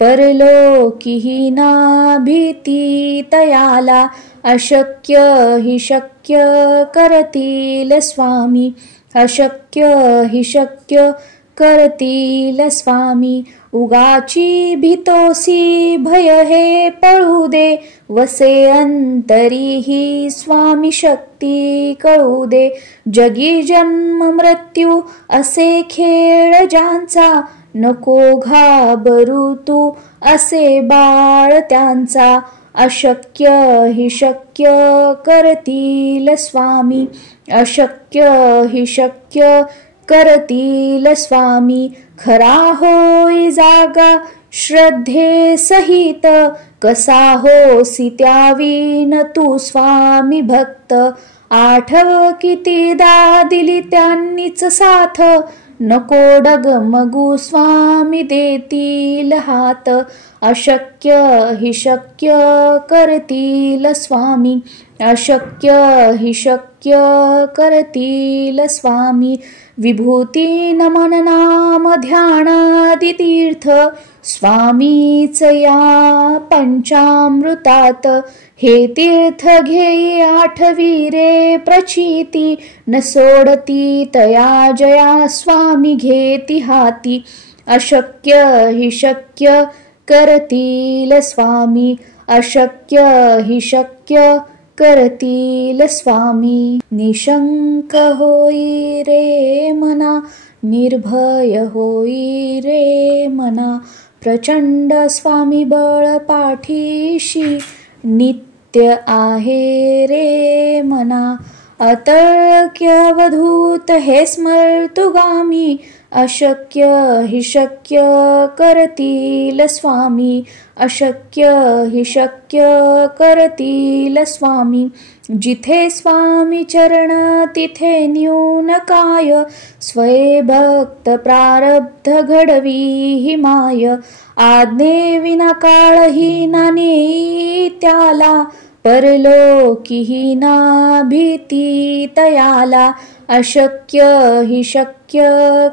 परलोकीही ना भीती तयाला अशक्य हि शक्य करतील स्वामी अशक्य हि शक्य करतील स्वामी उगाची भीतोसी भय हे पळू दे वसे अंतरीही स्वामी शक्ती कळू दे जगी जन्म मृत्यू असे खेळ ज्यांचा नको घाबरू तू असे बाळ त्यांचा अशक्य हि शक्य करतील स्वामी अशक्य हि शक्य करतील स्वामी खरा होई जागा श्रद्धे सहित कसा होसी त्यावीन तू स्वामी भक्त आठव कितीदा दिली त्यांनीच साथ नको डगमगू स्वामी देतील हात अशक्य हि शक्य करतील स्वामी अशक्य हि शक्य करतील स्वामी विभूती नमन नाम ध्यानादि तीर्थ स्वामीच या पंचामृतात हे तीर्थ घेई आठवी रे प्रचिती न सोडती तया जया स्वामी घेती हाती अशक्य हि शक्य करतील स्वामी अशक्य हि शक्य करतील स्वामी निशंक होई रे मना निर्भय होई रे मना प्रचंड स्वामी बळ पाठीशी नित्य आहे रे मना अतर्क्यवधूत हे स्मर्तुगामी अशक्य हि शक्य करतील स्वामी अशक्य हि शक्य करतील स्वामी जिथे स्वामी चरण तिथे न्यून काय स्वये भक्त प्रारब्ध घडवी हि माय आज्ञे विना काळही ना नेई त्याला परलोकीही ना भीती तयाला अशक्य हि शक्य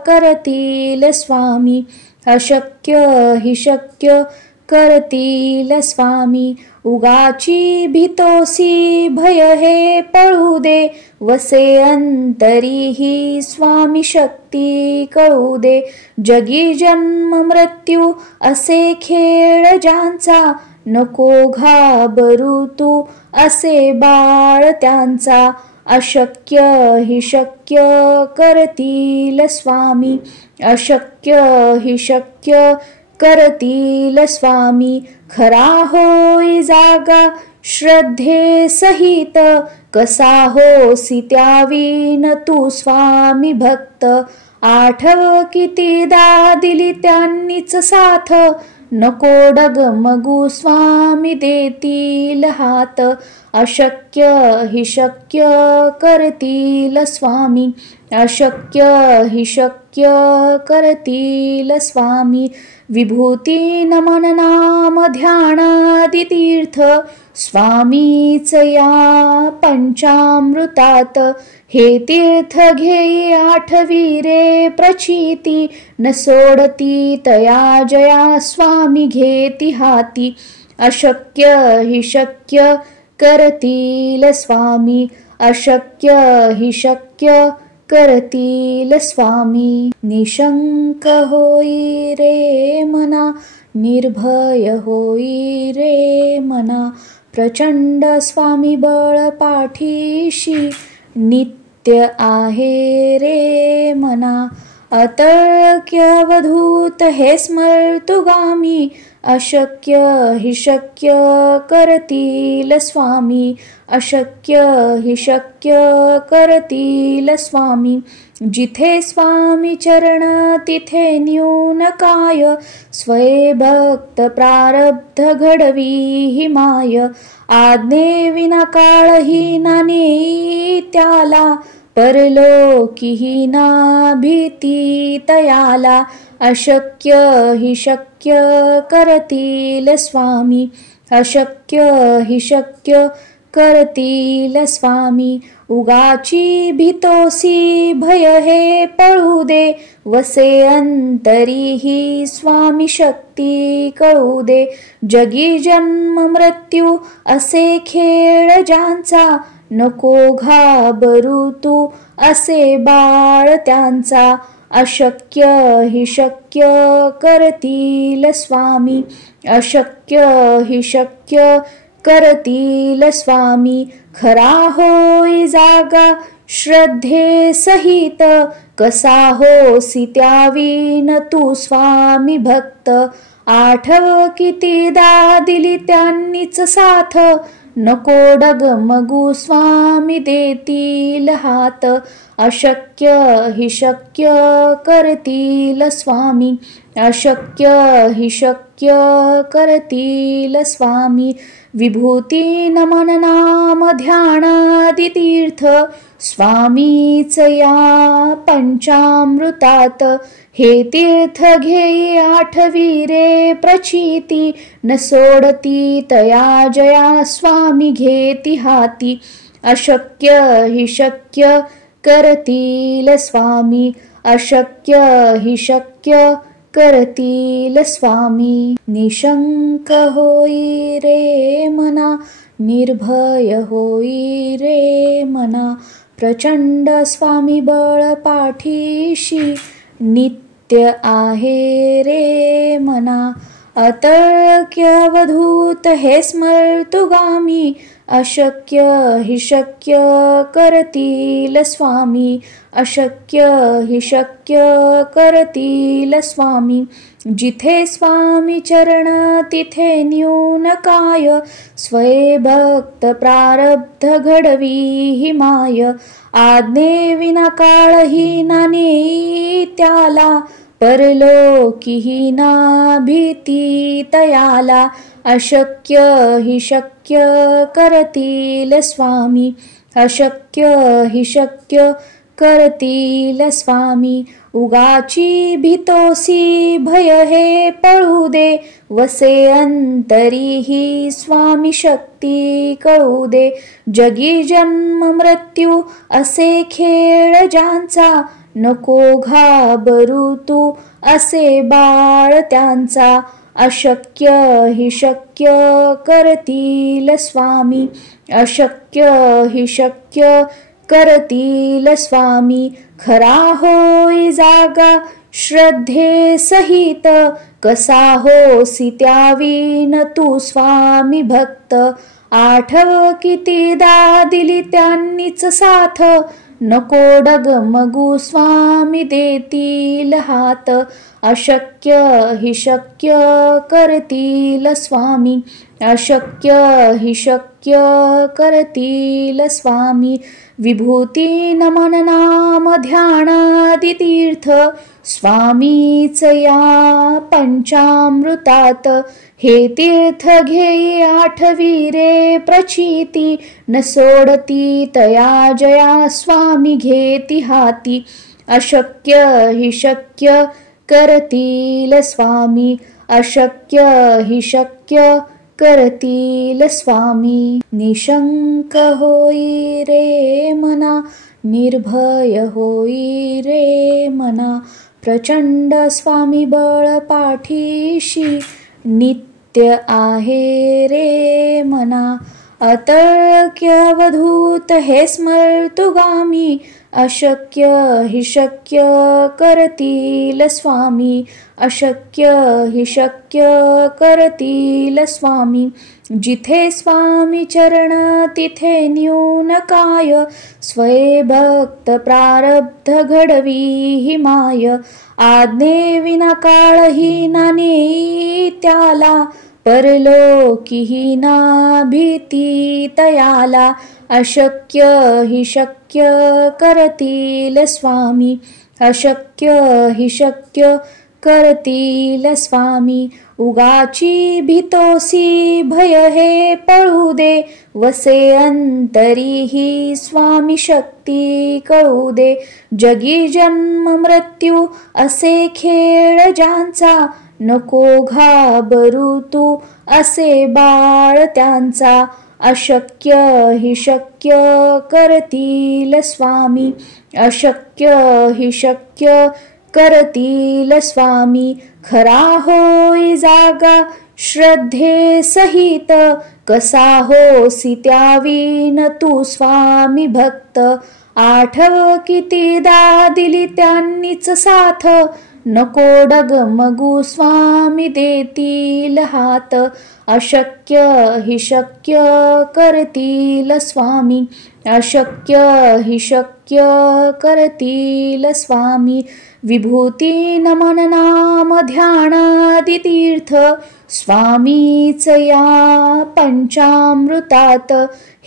करतील स्वामी अशक्य हि शक्य करतील स्वामी उगाची भीतोसी भय हे पळू दे वसे अंतरीही स्वामी शक्ती कळू दे जगी जन्म मृत्यू असे खेळ ज्यांचा नको घाबरू तू असे बाळ त्यांचा अशक्य हि शक्य करतील स्वामी अशक्य हि शक्य करतील स्वामी खरा होई जागा श्रद्धे सहित कसा होसी त्यावीन तू स्वामी भक्त आठव कितीदा दिली त्यांनीच साथ नको डगमगू स्वामी देतील हात अशक्य हि शक्य करतील स्वामी अशक्य हि शक्य करतील स्वामी विभूती नमन नाम ध्यानादि तीर्थ स्वामीच या पंचामृतात हे तीर्थ घेई आठवी रे प्रचिती न सोडती तया जया स्वामी घेती हाती अशक्य हि शक्य करतील स्वामी अशक्य हि शक्य करतील स्वामी निशंक होई रे मना निर्भय होई रे मना प्रचंड स्वामी बळ पाठीशी नित्य आहे रे मना अतर्क्यवधूत हे स्मर्तुगामी अशक्य हि शक्य करतील स्वामी अशक्य हि शक्य करतील स्वामी जिथे स्वामी चरण तिथे न्यून काय स्वये भक्त प्रारब्ध घडवी हि माय आज्ञे विना काळही नाने त्याला परलोकीही ना भीती तयाला अशक्य हि शक्य करतील स्वामी अशक्य हि शक्य करतील स्वामी उगाची भीतोसी भय हे पळू दे वसे अंतरीही स्वामी शक्ती कळू दे जगी जन्म मृत्यू असे खेळ ज्यांचा नको घाबरू तू असे बाळ त्यांचा अशक्य हि शक्य करतील स्वामी अशक्य हि शक्य करतील स्वामी खरा होई जागा श्रद्धे सहित कसा होसी त्यावीन तू स्वामी भक्त आठव कितीदा दिली त्यांनीच साथ नको डगमगू स्वामी देतील हात अशक्य हि शक्य करतील स्वामी अशक्य हि शक्य करतील स्वामी विभूती नमन नाम ध्यानादि तीर्थ स्वामीच या पंचामृतात हे तीर्थ घेई आठवी रे प्रचिती न सोडती तया जया स्वामी घेती हाती अशक्य हि शक्य करतील स्वामी अशक्य हि शक्य करतील स्वामी निशंक होई रे मना निर्भय होई रे मना प्रचंड स्वामी बळ पाठीशी नित्य आहे रे मना अतर्क्यवधूत हे स्मर्तुगामी अशक्य हि शक्य करतील स्वामी अशक्य हि शक्य करतील स्वामी जिथे स्वामी चरण तिथे न्यून काय स्वये भक्त प्रारब्ध घडवी हि माय आज्ञे विना काळही नाने त्याला परलोकीही ना भीती तयाला अशक्य हि शक्य करतील स्वामी अशक्य हि शक्य करतील स्वामी उगाची भीतोसी भय हे पळू दे वसे अंतरीही स्वामी शक्ती कळू दे जगी जन्म मृत्यू असे खेळ ज्यांचा नको घाबरू तू असे बाळ त्यांचा अशक्य हि शक्य करतील स्वामी अशक्य हि शक्य करतील स्वामी खरा होई जागा श्रद्धे सहित कसा होसी त्यावीन तू स्वामी भक्त आठव कितीदा दिली त्यांनीच साथ नको डगमगू स्वामी देतील हात अशक्य हि शक्य करतील स्वामी अशक्य हि शक्य करतील स्वामी विभूती नमन नाम ध्यानादि तीर्थ स्वामीच या पंचामृतात हे तीर्थ घेई आठवी रे प्रचिती न सोडती तया जया स्वामी घेती हाती अशक्य हि शक्य करतील स्वामी अशक्य हि शक्य करतील स्वामी निशंक होई रे मना निर्भय होई रे मना प्रचंड स्वामी बळ पाठीशी नित्य आहे रे मना अतर्क्यवधूत हे स्मर्तुगामी अशक्य हि शक्य करतील स्वामी, अशक्य हि शक्य करतील स्वामी. जिथे स्वामी चरण तिथे न्यून काय, स्वये भक्त प्रारब्ध घडवी हि माय. आज्ञे विना काळही ना नेई त्याला, परलोकीही ना भीती तयाला. अशक्य हि शक्य करतील स्वामी, अशक्य हि शक्य करतील स्वामी. उगाची भीतोसी भय हे पळू दे, वसे अंतरीही स्वामी शक्ती कळू दे. जगी जन्म मृत्यू असे खेळ ज्यांचा, नको घाबरू तू असे बाळ त्यांचा. अशक्य हि शक्य करतील स्वामी, अशक्य हि शक्य करतील स्वामी. खरा होई जागा श्रद्धे सहित, कसा होसी त्यावीन तू स्वामी भक्त. आठव कितीदा दिली त्यांनीच साथ, नको डगमगू स्वामी देतील हात. अशक्य हि शक्य करतील स्वामी, अशक्य हि शक्य करतील स्वामी. विभूती नमन नाम ध्यानादि तीर्थ, स्वामीच या पंचामृतात.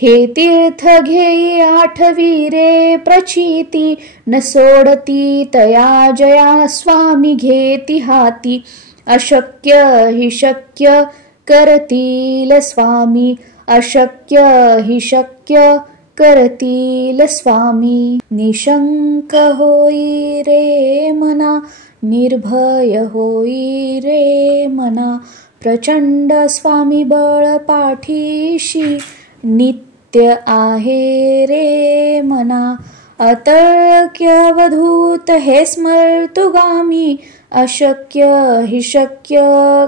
हे तीर्थ घेई आठवी रे प्रचिती, न सोडती तया जया स्वामी घेती हाती. अशक्य हि शक्य करतील स्वामी, अशक्य हि शक्य करतील स्वामी. निशंक होई रे मना, निर्भय होई रे मना. प्रचंड स्वामी बळ पाठीशी, नित्य आहे रे मना. अतर्क्यवधूत हे स्मर्तुगामी, अशक्य हि शक्य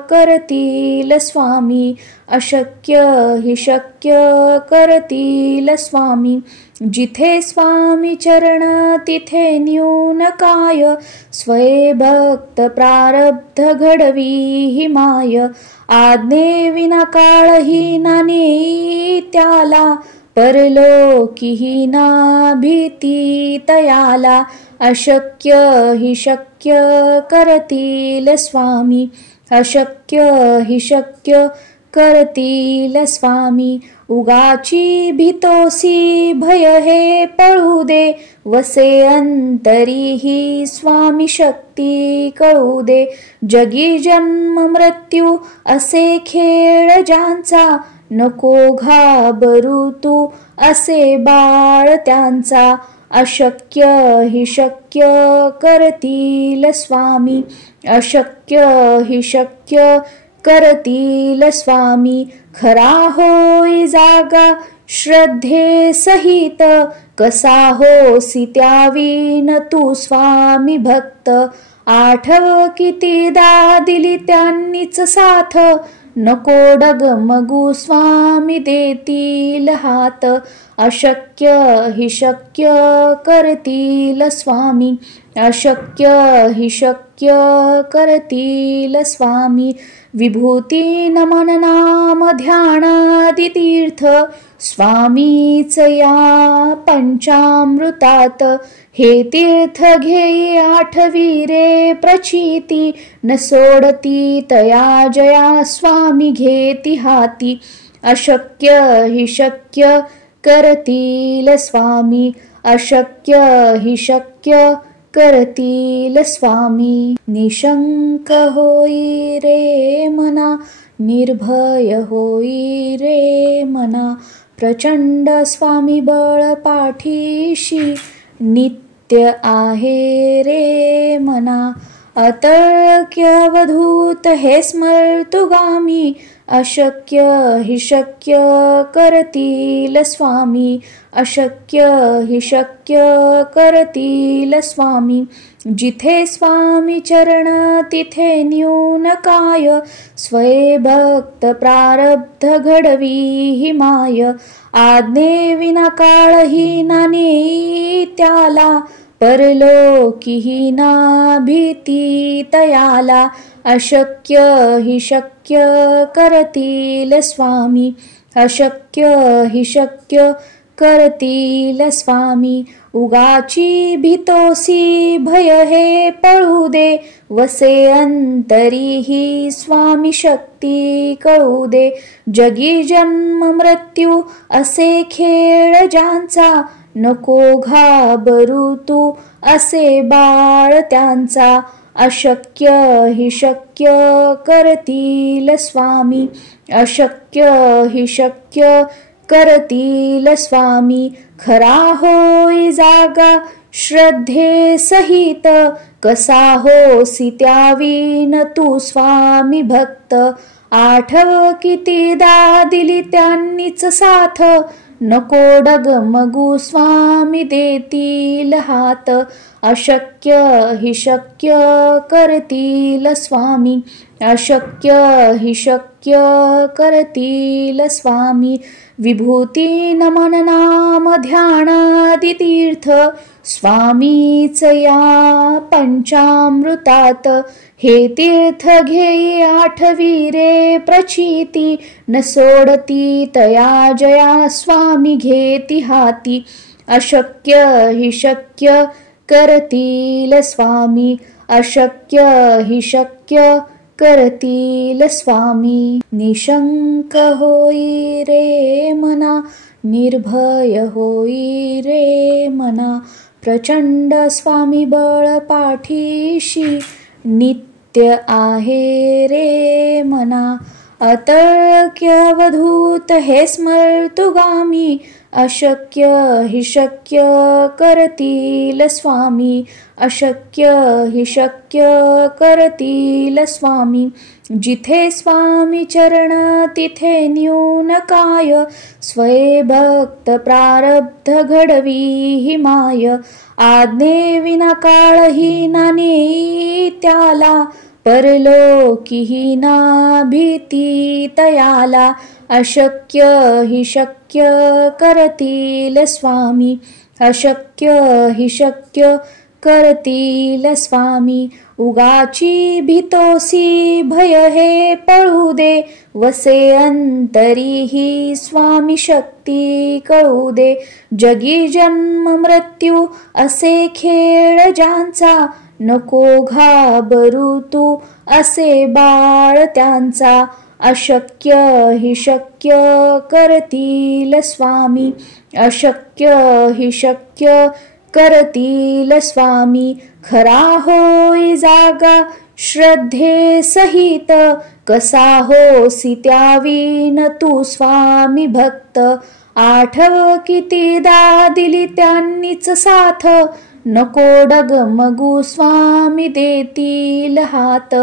करतील स्वामी, अशक्य हि शक्य करतील स्वामी. जिथे स्वामी चरण तिथे न्यून काय, स्वये भक्त प्रारब्ध घडवी हि माय. आज्ञे विना काळही ना नेई त्याला, परलोकीही ना भीती तयाला. अशक्य हि शक्य करतील स्वामी, अशक्य हि शक्य करतील स्वामी. उगाची भीतोसी भय हे पळू दे, वसे अंतरीही स्वामी शक्ती कळू दे. जगी जन्म मृत्यू असे खेळ ज्यांचा, नको घाबरू तू असे बाळ त्यांचा. अशक्य हि शक्य करतील स्वामी, अशक्य हि शक्य करतील स्वामी. खरा होई जागा श्रद्धे सहित, कसा होसी त्यावीन तू स्वामी भक्त. आठव कितीदा दिली त्यांनीच साथ, नको डगमगू स्वामी देतील हात. अशक्य हि शक्य करतील स्वामी, अशक्य हि शक्य करतील स्वामी. विभूती नमन नाम ध्यानादि तीर्थ, स्वामीच या पंचामृतात. हे तीर्थ घेई आठवी रे प्रचिती, न सोडती तया जया स्वामी घेती हाती. अशक्य हि शक्य करतील स्वामी, अशक्य हि शक्य करतील स्वामी. निशंक होई रे मना, निर्भय होई रे मना. प्रचंड स्वामी बळ पाठीशी, नित्य आहे रे मना. अतर्क्यवधूत हे स्मर्तुगामी, अशक्य हि शक्य करतील स्वामी, अशक्य हि शक्य करतील स्वामी. जिथे स्वामी चरण तिथे न्यून काय, स्वये भक्त प्रारब्ध घडवी हि माय. आज्ञेविना काळही ना नेई त्याला, परलोकीही ना भीती तयाला. अशक्य हि शक्य करतील स्वामी, अशक्य हि शक्य करतील स्वामी. उगाची भीतोसी भय हे पळू दे, वसे अंतरीही स्वामी शक्ती कळू दे. जगी जन्म मृत्यू असे खेळ ज्यांचा, नको घाबरू तू असे बाळ त्यांचा. अशक्य हि शक्य करतील स्वामी, अशक्य हि शक्य करतील स्वामी. खरा होई जागा श्रद्धे सहित, कसा होसी त्यावीन तू स्वामी भक्त. आठव कितीदा दिली त्यांनीच साथ, नको डगमगू स्वामी देतील हात. अशक्य हि शक्य करतील स्वामी, अशक्य हि शक्य करतील स्वामी. विभूती नमन नाम ध्यानादि तीर्थ, स्वामीच या पंचामृतात. हे तीर्थ घेई आठवी रे प्रचिती, न सोडती तया जया स्वामी घेती हाती. अशक्य हि शक्य करतील स्वामी, अशक्य हि शक्य करतील स्वामी. निशंक होई रे मना, निर्भय होई रे मना. प्रचंड स्वामी बळ पाठीशी, नित्य आहे रे मना. अतर्क्य अवधूत हे स्मर्तुगामी, अशक्य हि शक्य करतील स्वामी, अशक्य हि शक्य करतील स्वामी. जिथे स्वामी चरण तिथे न्यून काय, स्वये भक्त प्रारब्ध घडवी हि माय. आज्ञेविना काळही ना नेई त्याला, परलोकीही ना भीती तयाला. अशक्य हि शक्य करतील स्वामी, अशक्य हि शक्य करतील स्वामी. उगाची भीतोसी भय हे पळू दे, वसे अंतरीही स्वामी शक्ती कळू दे. जगी जन्म मृत्यू असे खेळ ज्यांचा, नको घाबरू तू असे बाळ त्यांचा. अशक्य हि शक्य करतील स्वामी, अशक्य हि शक्य करतील स्वामी. खरा होई जागा श्रद्धे सहित, कसा होसी त्यावीन तू स्वामी भक्त. आठव कितीदा दिली त्यांनीच साथ, नको डगमगू स्वामी देतील हात.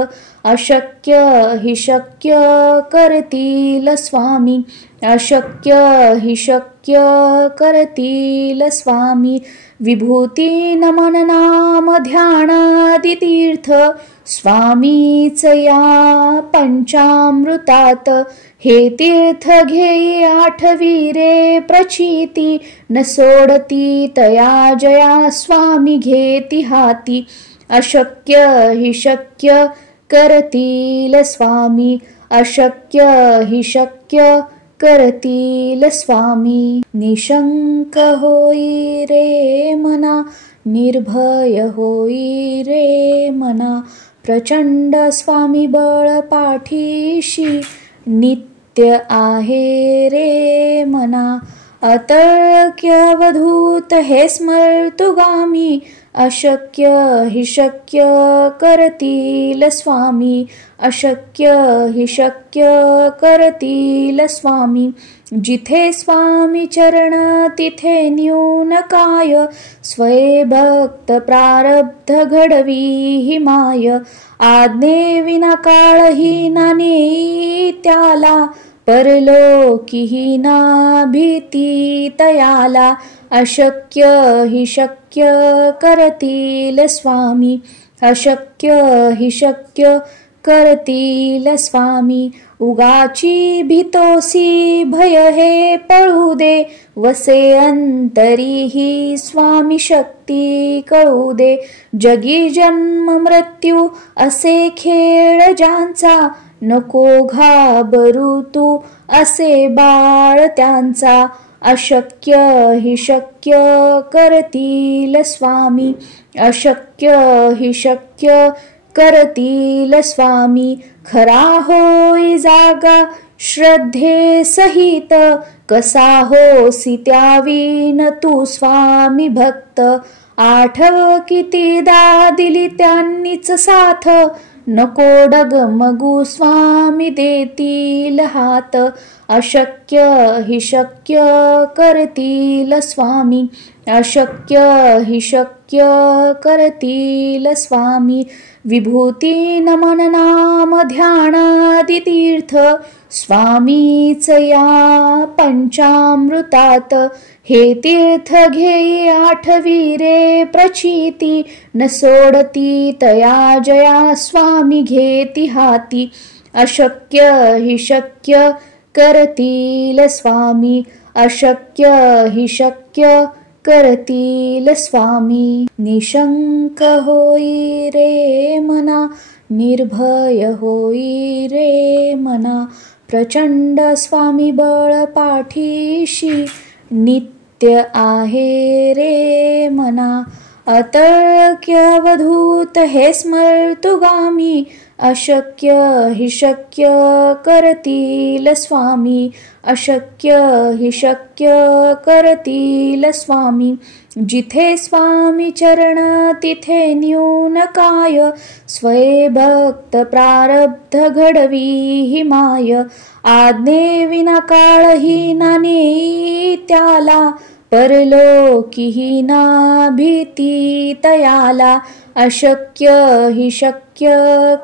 अशक्य हि शक्य करतील स्वामी, अशक्य हि शक्य करतील स्वामी. विभूती नमन नाम ध्यानादि तीर्थ, स्वामीच या पंचामृतात. हे तीर्थ घेई आठवी रे प्रचिती, न सोडती तया जया स्वामी घेती हाती. अशक्य हि शक्य करतील स्वामी, अशक्य हि शक्य करतील स्वामी. निशंक होई रे मना, निर्भय होई रे मना. प्रचंड स्वामी बळ पाठीशी, नित्य आहे रे मना. अतर्क्य अवधूत हे स्मर्तुगामी, अशक्य हि शक्य करतील स्वामी, अशक्य हि शक्य करतील स्वामी. जिथे स्वामी चरण तिथे न्यून काय, स्वये भक्त प्रारब्ध घडवी हि माय. आज्ञेविना काळही ना नेई त्याला, परलोकीही ना भीती तयाला. अशक्य हि शक्य करतील स्वामी, अशक्य हि शक्य करतील स्वामी. उगाची भीतोसी भय हे पळू दे, वसे अंतरी ही स्वामी शक्ती कळू दे. जगी जन्म मृत्यू असे खेळ ज्यांचा, नको घाबरू तू असे बाळ त्यांचा. अशक्य हि शक्य करतील स्वामी, अशक्य हि शक्य करतील स्वामी. खरा होई जागा श्रद्धे सहित, कसा होसी त्यावीन तू स्वामी भक्त. आठव कितीदा दिली त्यांनीच साथ, नको डगमगू स्वामी देतील हात. अशक्य हि शक्य करतील स्वामी, अशक्य हि शक्य करतील स्वामी. विभूती नमन नाम ध्यानादि तीर्थ, स्वामीच या पंचामृतात. हे तीर्थ घेई आठवी रे प्रचिती, न सोडती तया जया स्वामी घेती हाती. अशक्य हि शक्य करतील स्वामी, अशक्य हि शक्य करतील स्वामी. निशंक होई रे मना, निर्भय होई रे मना. प्रचंड स्वामी बळ पाठीशी, नित्य आहे रे मना. अतर्क्य अवधूत हे स्मर्तुगामी, अशक्य हि शक्य करतील स्वामी, अशक्य हि शक्य करतील स्वामी. जिथे स्वामी चरण तिथे न्यून काय, स्वये भक्त प्रारब्ध घडवी हि माय. आज्ञे विना काळही ना नेई त्याला, परलोकीही ना भीती तयाला. अशक्य हि शक्य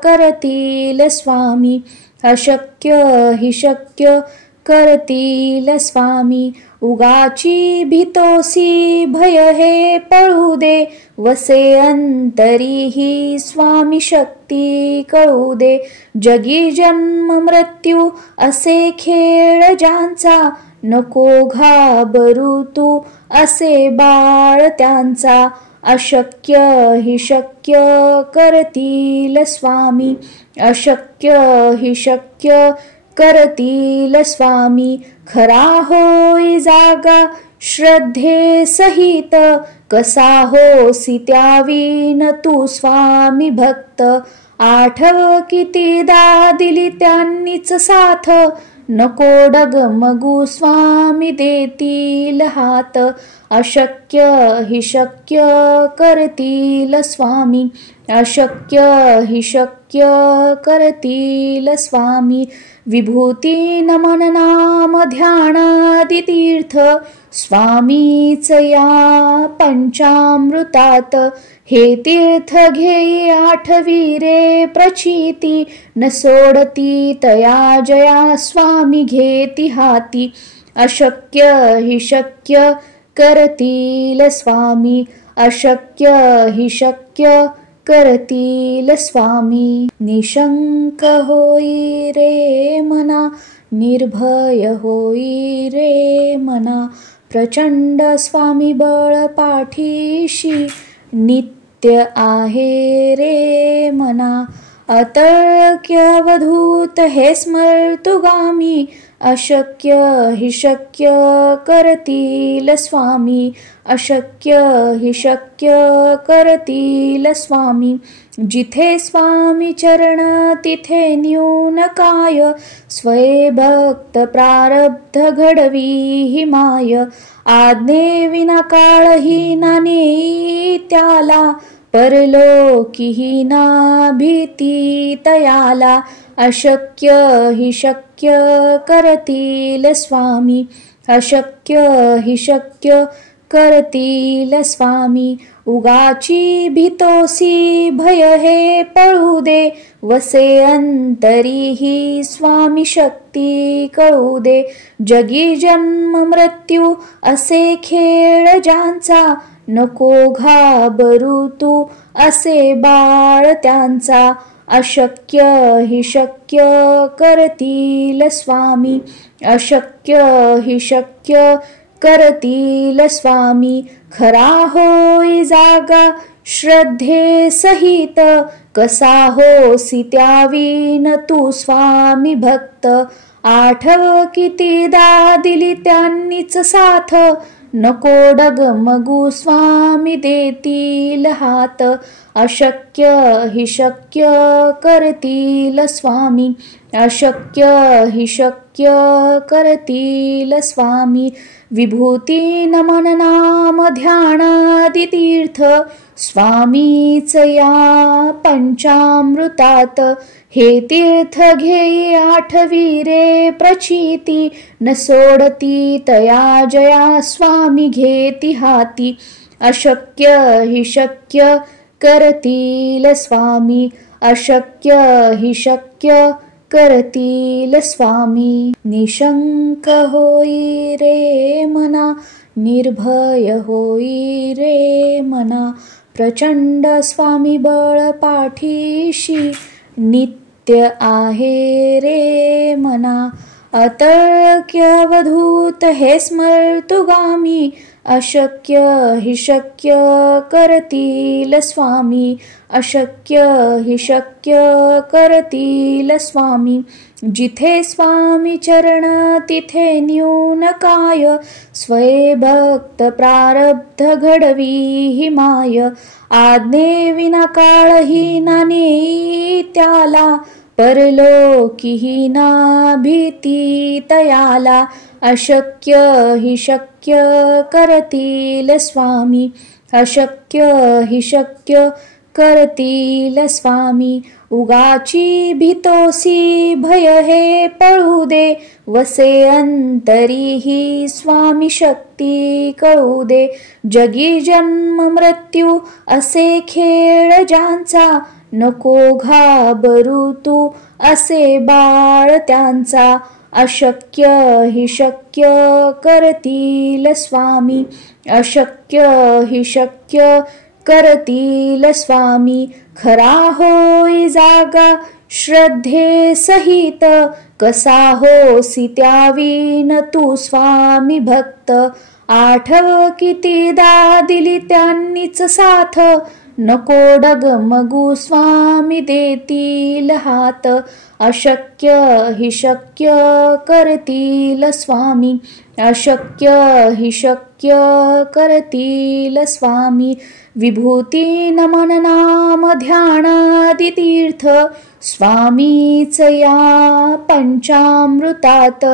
करतील स्वामी, अशक्य हि शक्य करतील स्वामी. उगाची भीतोसी भय हे पळू दे, वसे अंतरी ही स्वामी शक्ती कळू दे. जगी जन्म मृत्यू असे खेळ ज्यांचा, नको घाबरू तू असे बाळ त्यांचा. अशक्य हि शक्य करतील स्वामी, अशक्य हि शक्य करतील स्वामी. खरा होई जागा श्रद्धे सहित, कसा होसी त्यावीन तू स्वामी भक्त. आठव कितीदा दिली त्यांनीच साथ, नको डगमगू स्वामी देतील हात. अशक्य हि शक्य करतील स्वामी, अशक्य हि शक्य करतील स्वामी. विभूती नमन नाम ध्यानादि तीर्थ, स्वामीच या पंचामृतात. हे तीर्थ घेई आठवी रे प्रचिती, न सोडती तया जया स्वामी घेती हाती. अशक्य हि शक्य करतील स्वामी, अशक्य हि शक्य करतील स्वामी. निशंक होई रे मना, निर्भय होई रे मना. प्रचंड स्वामी बळ पाठीशी, नित्य आहे रे मना. अतर्क्य अवधूत हे स्मर्तुगामी, अशक्य हि शक्य करतील स्वामी, अशक्य हि शक्य करतील स्वामी. जिथे स्वामी चरण तिथे न्यून काय, स्वये भक्त प्रारब्ध घडवी हि माय. आज्ञे विना काळही ना नेई त्याला, परलोकीही ना भीती तयाला. अशक्य हि शक्य करतील स्वामी, अशक्य हि शक्य करतील स्वामी. उगाची भीतोसी भय हे पळू दे, वसे अंतरी ही स्वामी शक्ती कळू दे. जगी जन्म मृत्यू असे खेळ ज्यांचा, नको घाबरू तू असे बाळ त्यांचा. अशक्य हि शक्य करतील स्वामी, अशक्य हि शक्य करतील स्वामी. खरा होई जागा श्रद्धे सहित, कसा होसी त्यावीन तू स्वामी भक्त. आठव कितीदा दिली त्यांनीच साथ, नको डगमगू स्वामी देतील हात. अशक्य हि शक्य करतील स्वामी, अशक्य हि शक्य करतील स्वामी. विभूती नमन नाम ध्यानादि तीर्थ, स्वामीच या पंचामृतात. हे तीर्थ घेई आठवी रे प्रचिती, न सोडती तया जया स्वामी घेती हाती. अशक्य हि शक्य करतील स्वामी, अशक्य हि शक्य करतील स्वामी. निशंक होई रे मना, निर्भय होई रे मना. प्रचंड स्वामी बळ पाठीशी, नित्य आहे रे मना. अतर्क्य अवधूत हे स्मर्तुगामी, अशक्य हि शक्य करतील स्वामी, अशक्य हि शक्य करतील स्वामी. जिथे स्वामी चरण तिथे न्यून काय, स्वये भक्त प्रारब्ध घडवी हि माय. आज्ञे विना काळही ना नेई त्याला, परलोकीही ना भीती तयाला. अशक्य हि शक्य करतील स्वामी, अशक्य हि शक्य करतील स्वामी. उगाची भीतोसी भय हे पळू दे, वसे अंतरी ही स्वामी शक्ती कळू दे. जगी जन्म मृत्यू असे खेळ ज्यांचा, नको घाबरू तू असे बाळ त्यांचा. अशक्य हि शक्य करतील स्वामी, अशक्य हि शक्य करतील स्वामी. खरा होई जागा श्रद्धे सहित, कसा होसी त्यावीन तू स्वामी भक्त. आठव कितीदा दिली त्यांनीच साथ, नको डगमगू स्वामी देतील हात. अशक्य हि शक्य करतील स्वामी, अशक्य हि शक्य करतील स्वामी. विभूती नमन नाम ध्यानादि तीर्थ, स्वामीच या पंचामृतात.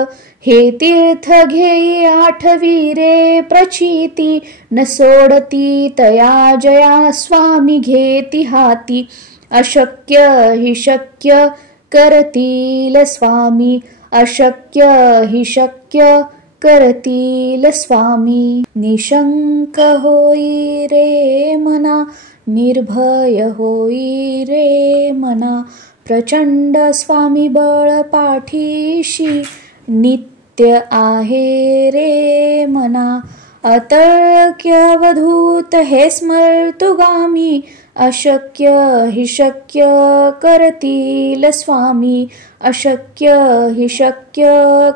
हे तीर्थ घेई आठवी रे प्रचिती, न सोडती तया जया स्वामी घेती हाती. अशक्य हि शक्य करतील स्वामी, अशक्य हि शक्य करतील स्वामी. निशंक होई रे मना, निर्भय होई रे मना. प्रचंड स्वामी बळ पाठीशी, नित्य आहे रे मना. अतर्क्य अवधूत हे स्मर्तुगामी, अशक्य हि शक्य करतील स्वामी, अशक्य हि शक्य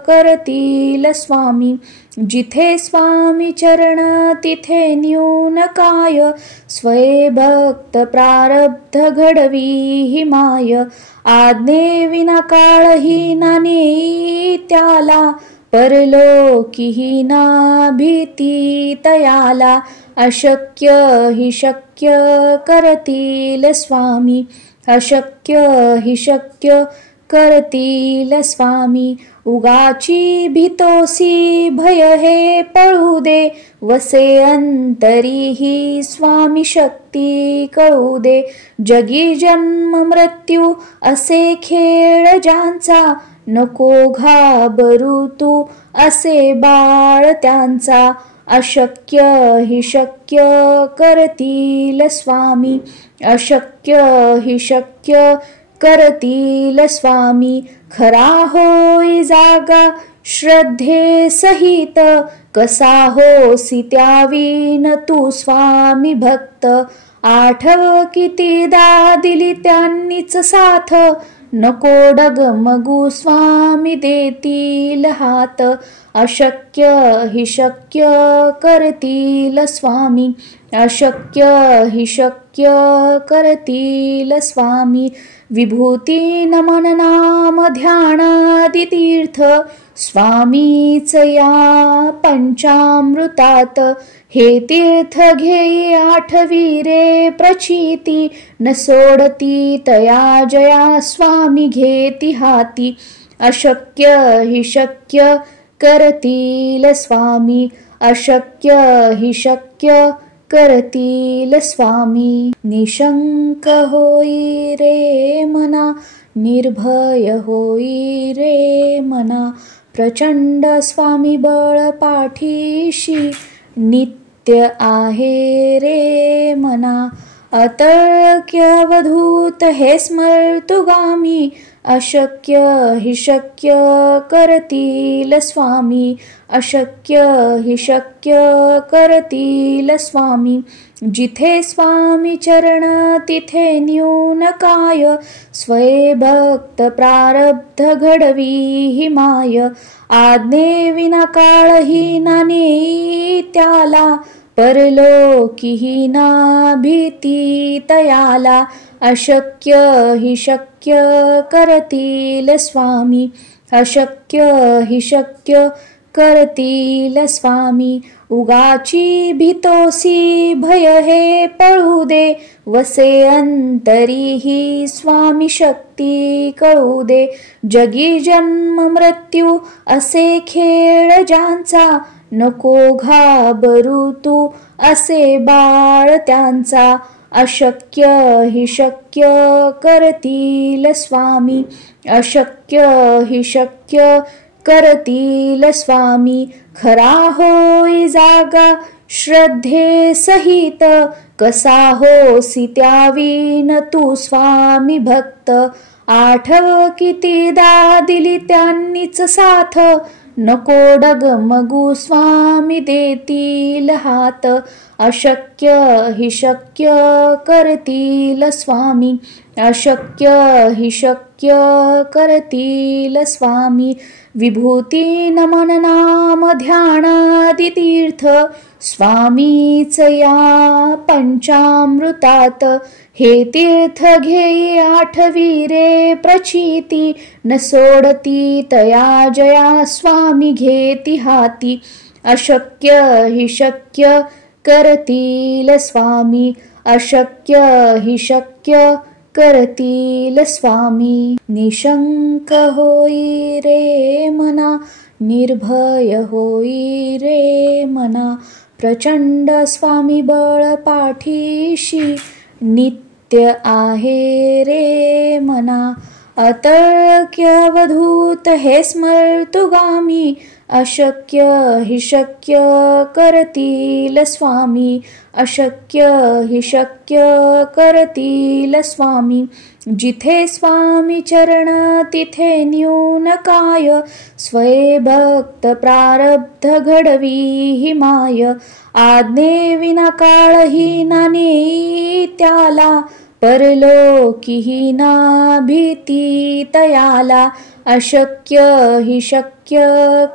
करतील स्वामी. जिथे स्वामी चरण तिथे न्यून काय, स्वये भक्त प्रारब्ध घडवी हि माय. आज्ञे विना काळही ना नेई त्याला, परलोकीही ना भीती तयाला. अशक्य हि शक्य करतील स्वामी, अशक्य हि शक्य करतील स्वामी. उगाची भीतोसी भय हे पळू दे, वसे अंतरी ही स्वामी शक्ती कळू दे. जगी जन्म मृत्यू असे खेळ ज्यांचा, नको घाबरू तू असे बाळ त्यांचा. अशक्य हि शक्य करतील स्वामी, अशक्य हि शक्य करतील स्वामी. खरा होई जागा श्रद्धे सहित, कसा होसी त्यावीन तू स्वामी भक्त. आठव कितीदा दिली त्यांनीच साथ, नको डगमगू स्वामी देतील हात. अशक्य हि शक्य करतील स्वामी, अशक्य हि शक्य करतील स्वामी. विभूती नमन नाम ध्यानादि तीर्थ, स्वामीच या पंचामृतात. हे तीर्थ घेई आठवी रे प्रचिती, न सोडती तया जया स्वामी घेती हाती. अशक्य हि शक्य करतील स्वामी, अशक्य हि शक्य करतील स्वामी. निशंक होई रे मना, निर्भय होई रे मना. प्रचंड स्वामी बळ पाठीशी, नित्य आहे रे मना. अतर्क्य अवधूत हे स्मर्तुगामी, अशक्य हि शक्य करतील स्वामी, अशक्य हि शक्य करतील स्वामी. जिथे स्वामी चरण तिथे न्यून काय, स्वये भक्त प्रारब्ध घडवी हि माय. आज्ञे विना काळही ना नेई त्याला, परलोकीही ना भीती तयाला. अशक्य हि शक्य करतील स्वामी, अशक्य हि शक्य करतील स्वामी. उगाची भीतोसी भय हे पळू दे, वसे अंतरी ही स्वामी शक्ती कळू दे. जगी जन्म मृत्यू असे खेळ ज्यांचा, नको घाबरू तू असे बाळ त्यांचा. अशक्य हि शक्य करतील स्वामी, अशक्य हि शक्य करतील स्वामी. खरा होई जागा श्रद्धे सहित, कसा होसी त्यावीन तू स्वामी भक्त. आठव कितीदा दिली त्यांनीच साथ, नको डगमगू स्वामी देतील हात. अशक्य हि शक्य करतील स्वामी, अशक्य हि शक्य करतील स्वामी. विभूती नमन नाम ध्यानादि तीर्थ, स्वामीच या पंचामृतात. हे तीर्थ घेई आठवी रे प्रचिती, न सोडती तया जया स्वामी घेती हाती. अशक्य हि शक्य करतील स्वामी, अशक्य हि शक्य करतील स्वामी. निशंक होई रे मना, निर्भय होई रे मना. प्रचंड स्वामी बळ पाठीशी, नित्य आहे रे मना. अतर्क्य अवधूत हे स्मर्तुगामी, अशक्य हि शक्य करतील स्वामी, अशक्य हि शक्य करतील स्वामी. जिथे स्वामी चरण तिथे न्यून काय, स्वये भक्त प्रारब्ध घडवी हि माय. आज्ञे विना काळही ना नेई त्याला, परलोकीही ना भीती तयाला. अशक्य हि शक्य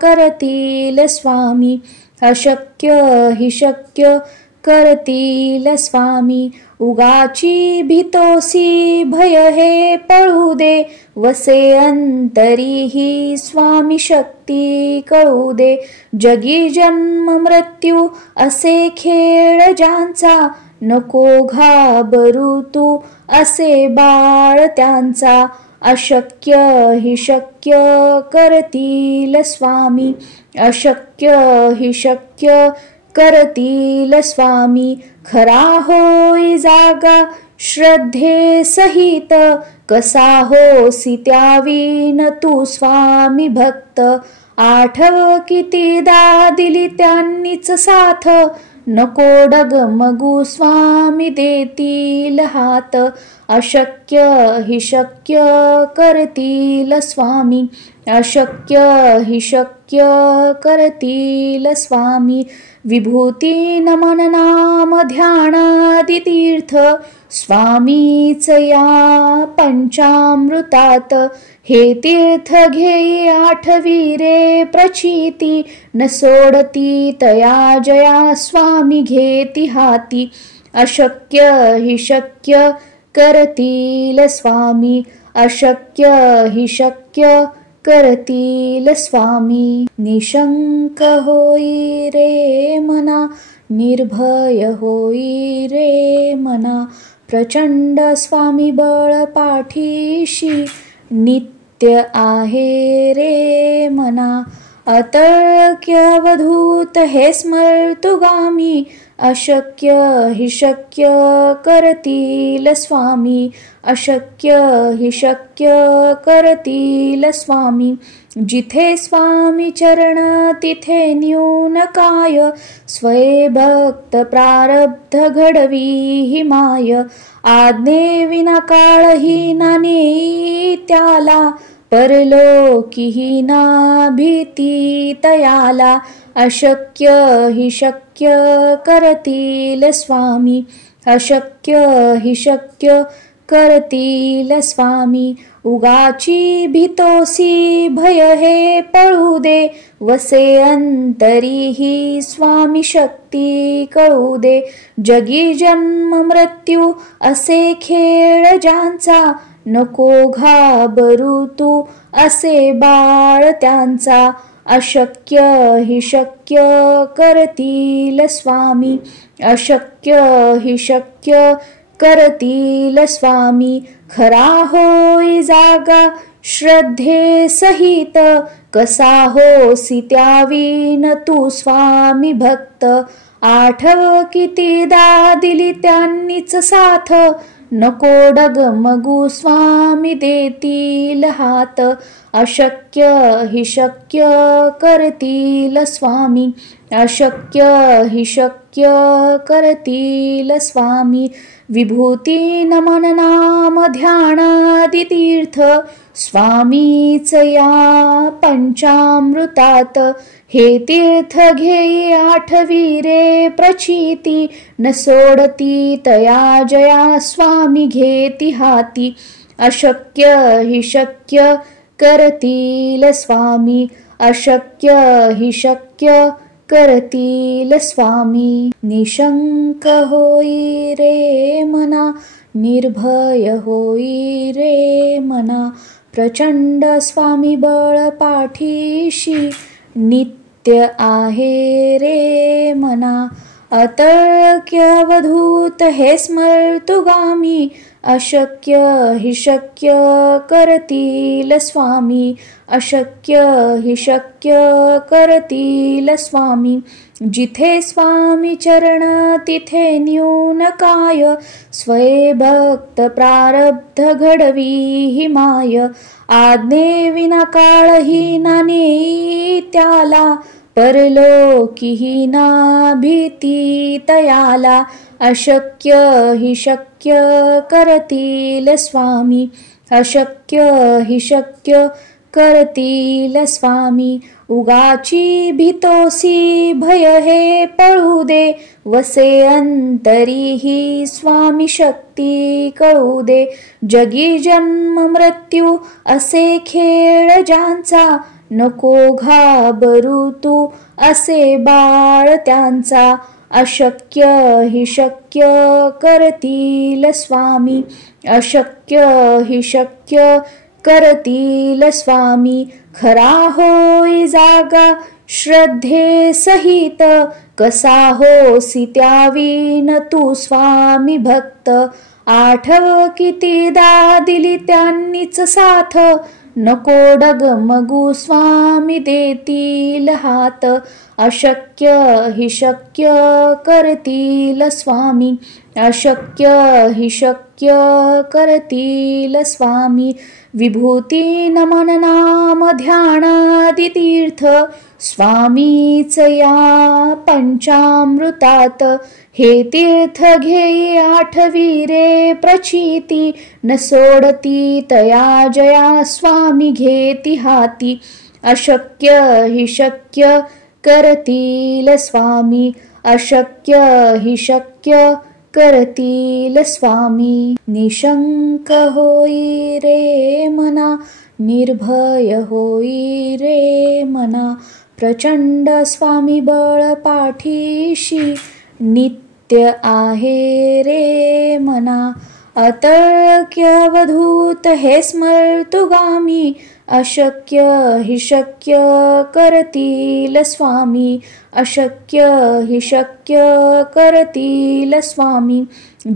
करतील स्वामी, अशक्य हि शक्य करतील स्वामी. उगाची भीतोसी भय हे पळू दे, वसे अंतरी ही स्वामी शक्ती कळू दे. जगी जन्म मृत्यू असे खेळ ज्यांचा, नको घाबरू तू असे बाळ त्यांचा. अशक्य हि शक्य करतील स्वामी, अशक्य हि शक्य करतील स्वामी. खरा होई जागा श्रद्धे सहित, कसा होसी त्यावीन तू स्वामी भक्त. आठव कितीदा दिली त्यांनीच साथ, नको डगमगू स्वामी देतील हात. अशक्य हि शक्य करतील स्वामी, अशक्य हि शक्य करतील स्वामी. विभूती नमन नाम ध्यानादि तीर्थ स्वामीच या पंचामृतात. हे तीर्थ घेई आठवी रे प्रचिती, न सोडती तया जया स्वामी घेती हाती. अशक्य हि शक्य करतील स्वामी, अशक्य हि शक्य करतील स्वामी. निशंक होई रे मना, निर्भय होई रे मना. प्रचंड स्वामी बळ पाठीशी, नित्य आहे रे मना. अतर्क्यवधूत हे स्मर्तुगामी, अशक्य हि शक्य करतील स्वामी, अशक्य हि शक्य करतील स्वामी. जिथे स्वामी चरण तिथे न्यून काय, स्वये भक्त प्रारब्ध घडवी हि माय. आज्ञे विना काळही ना नेई त्याला, परलोकीही ना भीती तयाला. अशक्य हि शक्य करतील स्वामी, अशक्य हि शक्य करतील स्वामी. उगाची भीतोसी भय हे पळू दे, वसे अंतरी ही स्वामी शक्ती कळू दे. जगी जन्म मृत्यू असे खेळ ज्यांचा, नको घाबरू तू असे बाळ त्यांचा. अशक्य हि शक्य करतील स्वामी, अशक्य हि शक्य करतील स्वामी. खरा होई जागा श्रद्धे सहित, कसा होसी त्यावीन तू स्वामी भक्त. आठव कितीदा दिली त्यांनीच साथ, नको डगमगू स्वामी देतील हात. अशक्य हि शक्य करतील स्वामी, अशक्य हि शक्य करतील स्वामी. विभूती नमन नाम ध्यानादि तीर्थ स्वामीच या पंचामृतात. हे तीर्थ घेई आठवी रे प्रचिती, न सोडती तया जया स्वामी घेती हाती. अशक्य हि शक्य करतील स्वामी, अशक्य हि शक्य करतील स्वामी. निशंक होई रे मना, निर्भय होई रे मना. प्रचंड स्वामी बळ पाठीशी, नित्य आहे रे मना. अतर्क्यवधूत हे स्मर्तुगामी, अशक्य हि शक्य करतील स्वामी, अशक्य हि शक्य करतील स्वामी. जिथे स्वामी चरण तिथे न्यून काय, स्वये भक्त प्रारब्ध घडवी हि माय. आज्ञे विना काळही ना नेई त्याला, परलोकीही ना भीती तयाला. अशक्य हि शक्य करतील स्वामी, अशक्य हि शक्य करतील स्वामी. उगाची भीतोसी भय हे पळू दे, वसे अंतरी ही स्वामी शक्ती कळू दे. जगी जन्म मृत्यू असे खेळ ज्यांचा, नको घाबरू तू असे बाळ त्यांचा. अशक्य हि शक्य करतील स्वामी, अशक्य हि शक्य करतील स्वामी. खरा होई जागा श्रद्धे सहित, कसा होसी त्यावीन तू स्वामी भक्त. आठव कितीदा दिली त्यांनीच साथ, नको डगमगू स्वामी देतील हात. अशक्य हि शक्य करतील स्वामी, अशक्य हि शक्य करतील स्वामी. विभूती नमन नाम ध्यानादि तीर्थ स्वामीच या पंचामृतात, हे तीर्थ घेई आठवी रे प्रचिती, न सोडती तया जया स्वामी घेती हाती, अशक्य हि शक्य करतील स्वामी, अशक्य हि शक्य करतील स्वामी. निशंक होई रे मना, निर्भय होई रे मना, प्रचंड स्वामी बळ पाठीशी, नित्य आहे रे मना. अतर्क्यवधूत हे स्मर्तुगामी, अशक्य हि शक्य करतील स्वामी, अशक्य हि शक्य करतील स्वामी.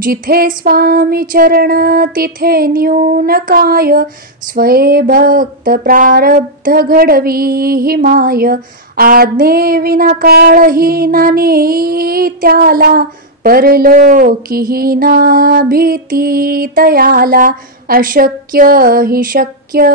जिथे स्वामी चरण तिथे न्यून काय, स्वये भक्त प्रारब्ध घडवी हि माय. आज्ञे विना काळही ना नेई त्याला, परलोकीही ना भीती तयाला. अशक्य हि शक्य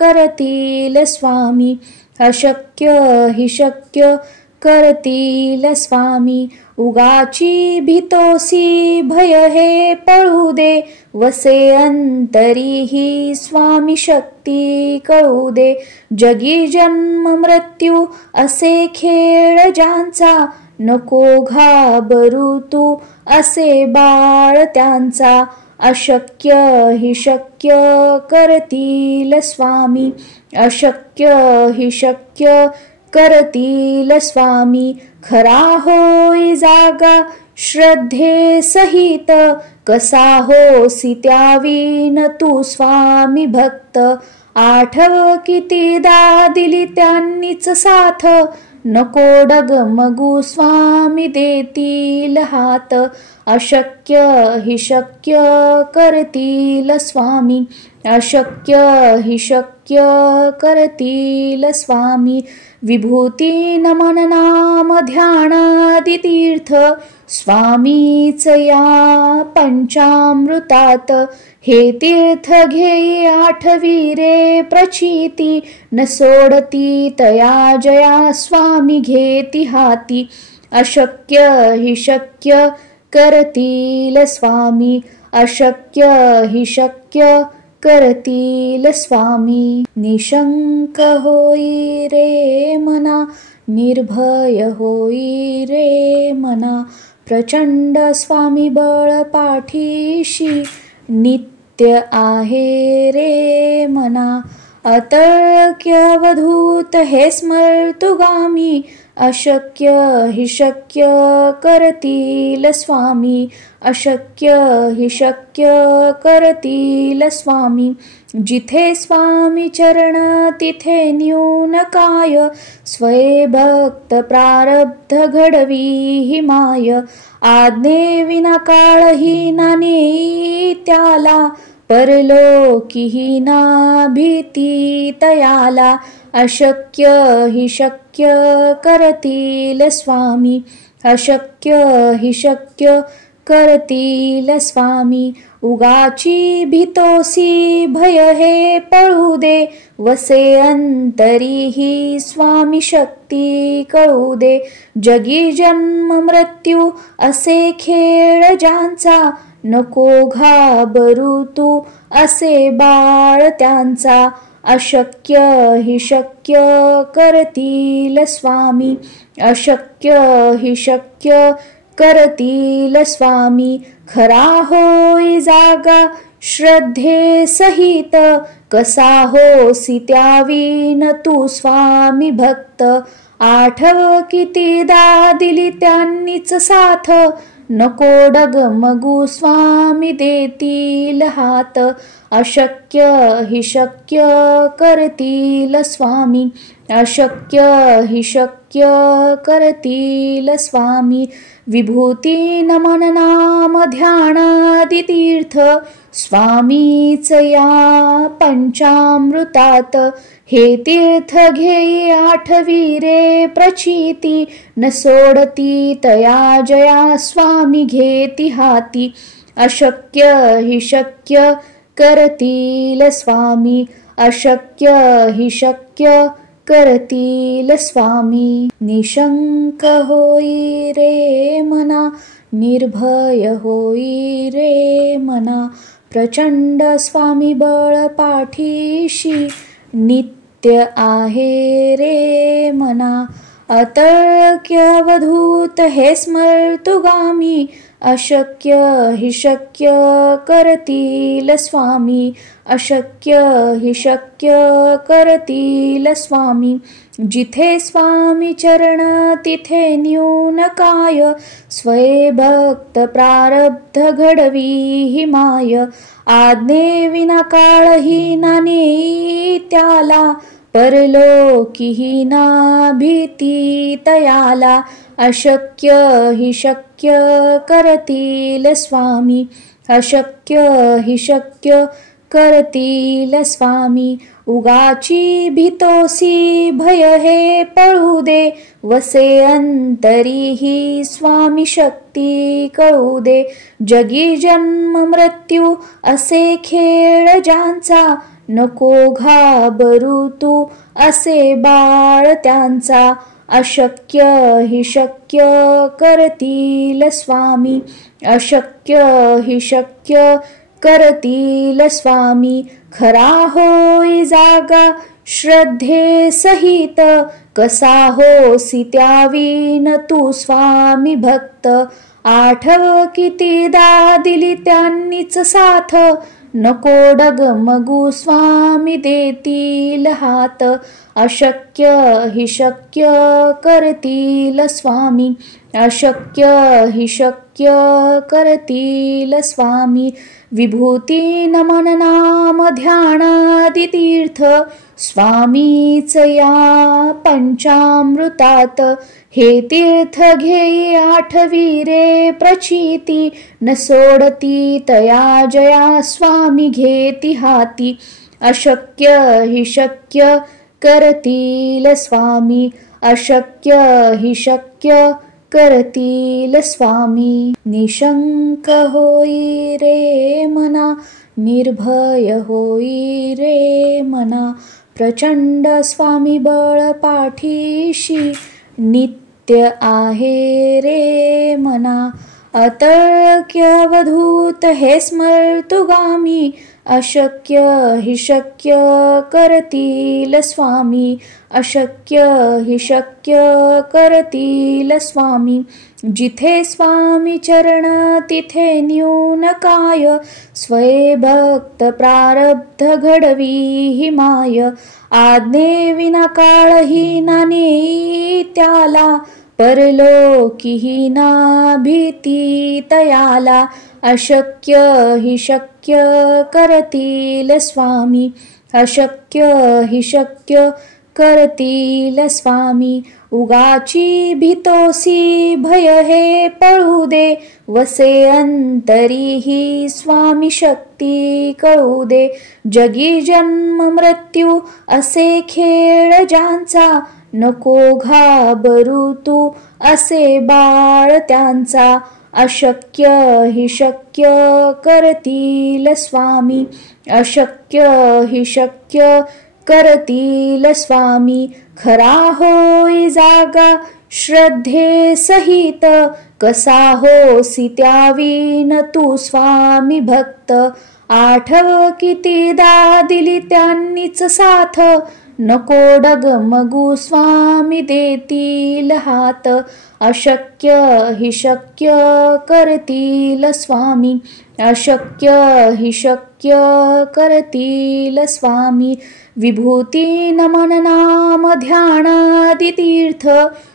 करतील स्वामी, अशक्य हि शक्य करतील स्वामी. उगाची भीतोसी भय हे पळू दे, वसे अंतरीही स्वामी शक्ती कळू दे. जगी जन्म मृत्यू असे खेळ ज्यांचा, नको घाबरू तू असे बाळ त्यांचा. अशक्य हि शक्य करतील स्वामी, अशक्य हि शक्य करतील स्वामी. खरा होई जागा श्रद्धे सहित, कसा होसी त्यावीन तू स्वामी भक्त. आठव कितीदा दिली त्यांनीच साथ, नको डगमगू स्वामी देतील हात. अशक्य हि शक्य करतील स्वामी, अशक्य हि शक्य करतील स्वामी. विभूती नमन नाम ध्यानादि तीर्थ, स्वामीच या पंचामृतात, हे तीर्थ घेई आठवी रे प्रचिती, न सोडती तया जया स्वामी घेती हाती. अशक्य हि शक्य करतील स्वामी, अशक्य हि शक्य करतील स्वामी. निशंक होई रे मना, निर्भय होई रे मना, प्रचंड स्वामी बळ पाठीशी, नित्य आहे रे मना. अतर्क्यवधूत हे स्मर्तुगामी, अशक्य हि शक्य करतील स्वामी, अशक्य हि शक्य करतील स्वामी. जिथे स्वामी चरण तिथे न्यून काय, स्वये भक्त प्रारब्ध घडवी हि माय. आज्ञे विना काळही ना नेई त्याला, परलोकीही ना भीती तयाला. अशक्य हि शक्य करतील स्वामी, अशक्य हि शक्य करतील स्वामी. उगाची भीतोसी भय हे पळू दे, वसे अंतरीही स्वामी शक्ती कळू दे. जगी जन्म मृत्यू असे खेळ ज्यांचा, नको घाबरू तू असे बाळ त्यांचा. अशक्य हि शक्य करतील स्वामी, अशक्य हि शक्य करतील स्वामी. खरा होई जागा श्रद्धे सहित, कसा होसी त्यावीन तू स्वामी भक्त. आठव कितीदा दिली त्यांनीच साथ, नको डगमगू स्वामी देतील हात. अशक्य हि शक्य करतील स्वामी, अशक्य हि शक्य करतील स्वामी. विभूती नमन नाम ध्यानादि तीर्थ, स्वामीच या पंचामृतात, हे तीर्थ घेई आठवी रे प्रचिती, न सोडती तया जया स्वामी घेती हाती. अशक्य हि शक्य करतील स्वामी, अशक्य हि शक्य करतील स्वामी. निशंक होई रे मना, निर्भय होई रे मना. प्रचंड स्वामी बळ पाठीशी, नित्य आहे रे मना. अतर्क्यवधूत हे स्मर्तुगामी, अशक्य हि शक्य करतील स्वामी. अशक्य हि शक्य करतील स्वामी. जिथे स्वामी चरण तिथे न्यून काय, स्वये भक्त प्रारब्ध घडवी हि माय. आज्ञे विना काळही ना नेई त्याला, परलोकीही ना भीती तयाला. अशक्य हि शक्य करतील स्वामी. अशक्य हि शक्य करतील स्वामी. उगाची भीतोसी भय हे पळू दे, वसे अंतरीही स्वामी शक्ती कळू दे. जगी जन्म मृत्यू असे खेळ ज्यांचा, नको घाबरू तू असे बाळ त्यांचा. अशक्य हि शक्य करतील स्वामी. अशक्य हि शक्य करतील स्वामी. खरा होई जागा श्रद्धे सहित, कसा होसी त्यावीन तू स्वामी भक्त. आठव कितीदा दिली त्यांनीच साथ, नको डगमगू स्वामी देतील हात. अशक्य हि शक्य करतील स्वामी. अशक्य हि शक्य करतील स्वामी. विभूती नमन नाम ध्यानादि तीर्थ, स्वामीच या पंचामृतात. हे तीर्थ घेई आठवी रे प्रचिती, न सोडती तया जया स्वामी घेती हाती. अशक्य हि शक्य करतील स्वामी. अशक्य हि शक्य करतील स्वामी. निशंक होई रे मना, निर्भय होई रे मना. प्रचंड स्वामी बळ पाठीशी, नित्य आहे रे मना. अतर्क्यवधूत हे स्मर्तुगामी, अशक्य हि शक्य करतील स्वामी. अशक्य हि शक्य करतील स्वामी. जिथे स्वामी चरण तिथे न्यून काय, स्वये भक्त प्रारब्ध घडवी हि माय. आज्ञे विना काळही ना नेई त्याला, परलोकीही ना भीती तयाला. अशक्य हि शक्य करतील स्वामी. अशक्य हि शक्य करतील स्वामी. उगाची भीतोसी भय हे पळू दे, वसे अंतरीही स्वामी शक्ती कळू दे. जगी जन्म मृत्यू असे खेळ ज्यांचा, नको घाबरू तू असे बाळ त्यांचा. अशक्य हि शक्य करतील स्वामी. अशक्य हि शक्य करतील स्वामी. खरा होई जागा श्रद्धे सहित, कसा होसी त्यावीन तू स्वामी भक्त. आठव कितीदा दिली त्यांनीच साथ, नको डगमगू स्वामी देतील हात. अशक्य हि शक्य करतील स्वामी. अशक्य हि शक्य करतील स्वामी. विभूती नमन नाम ध्यानादि तीर्थ,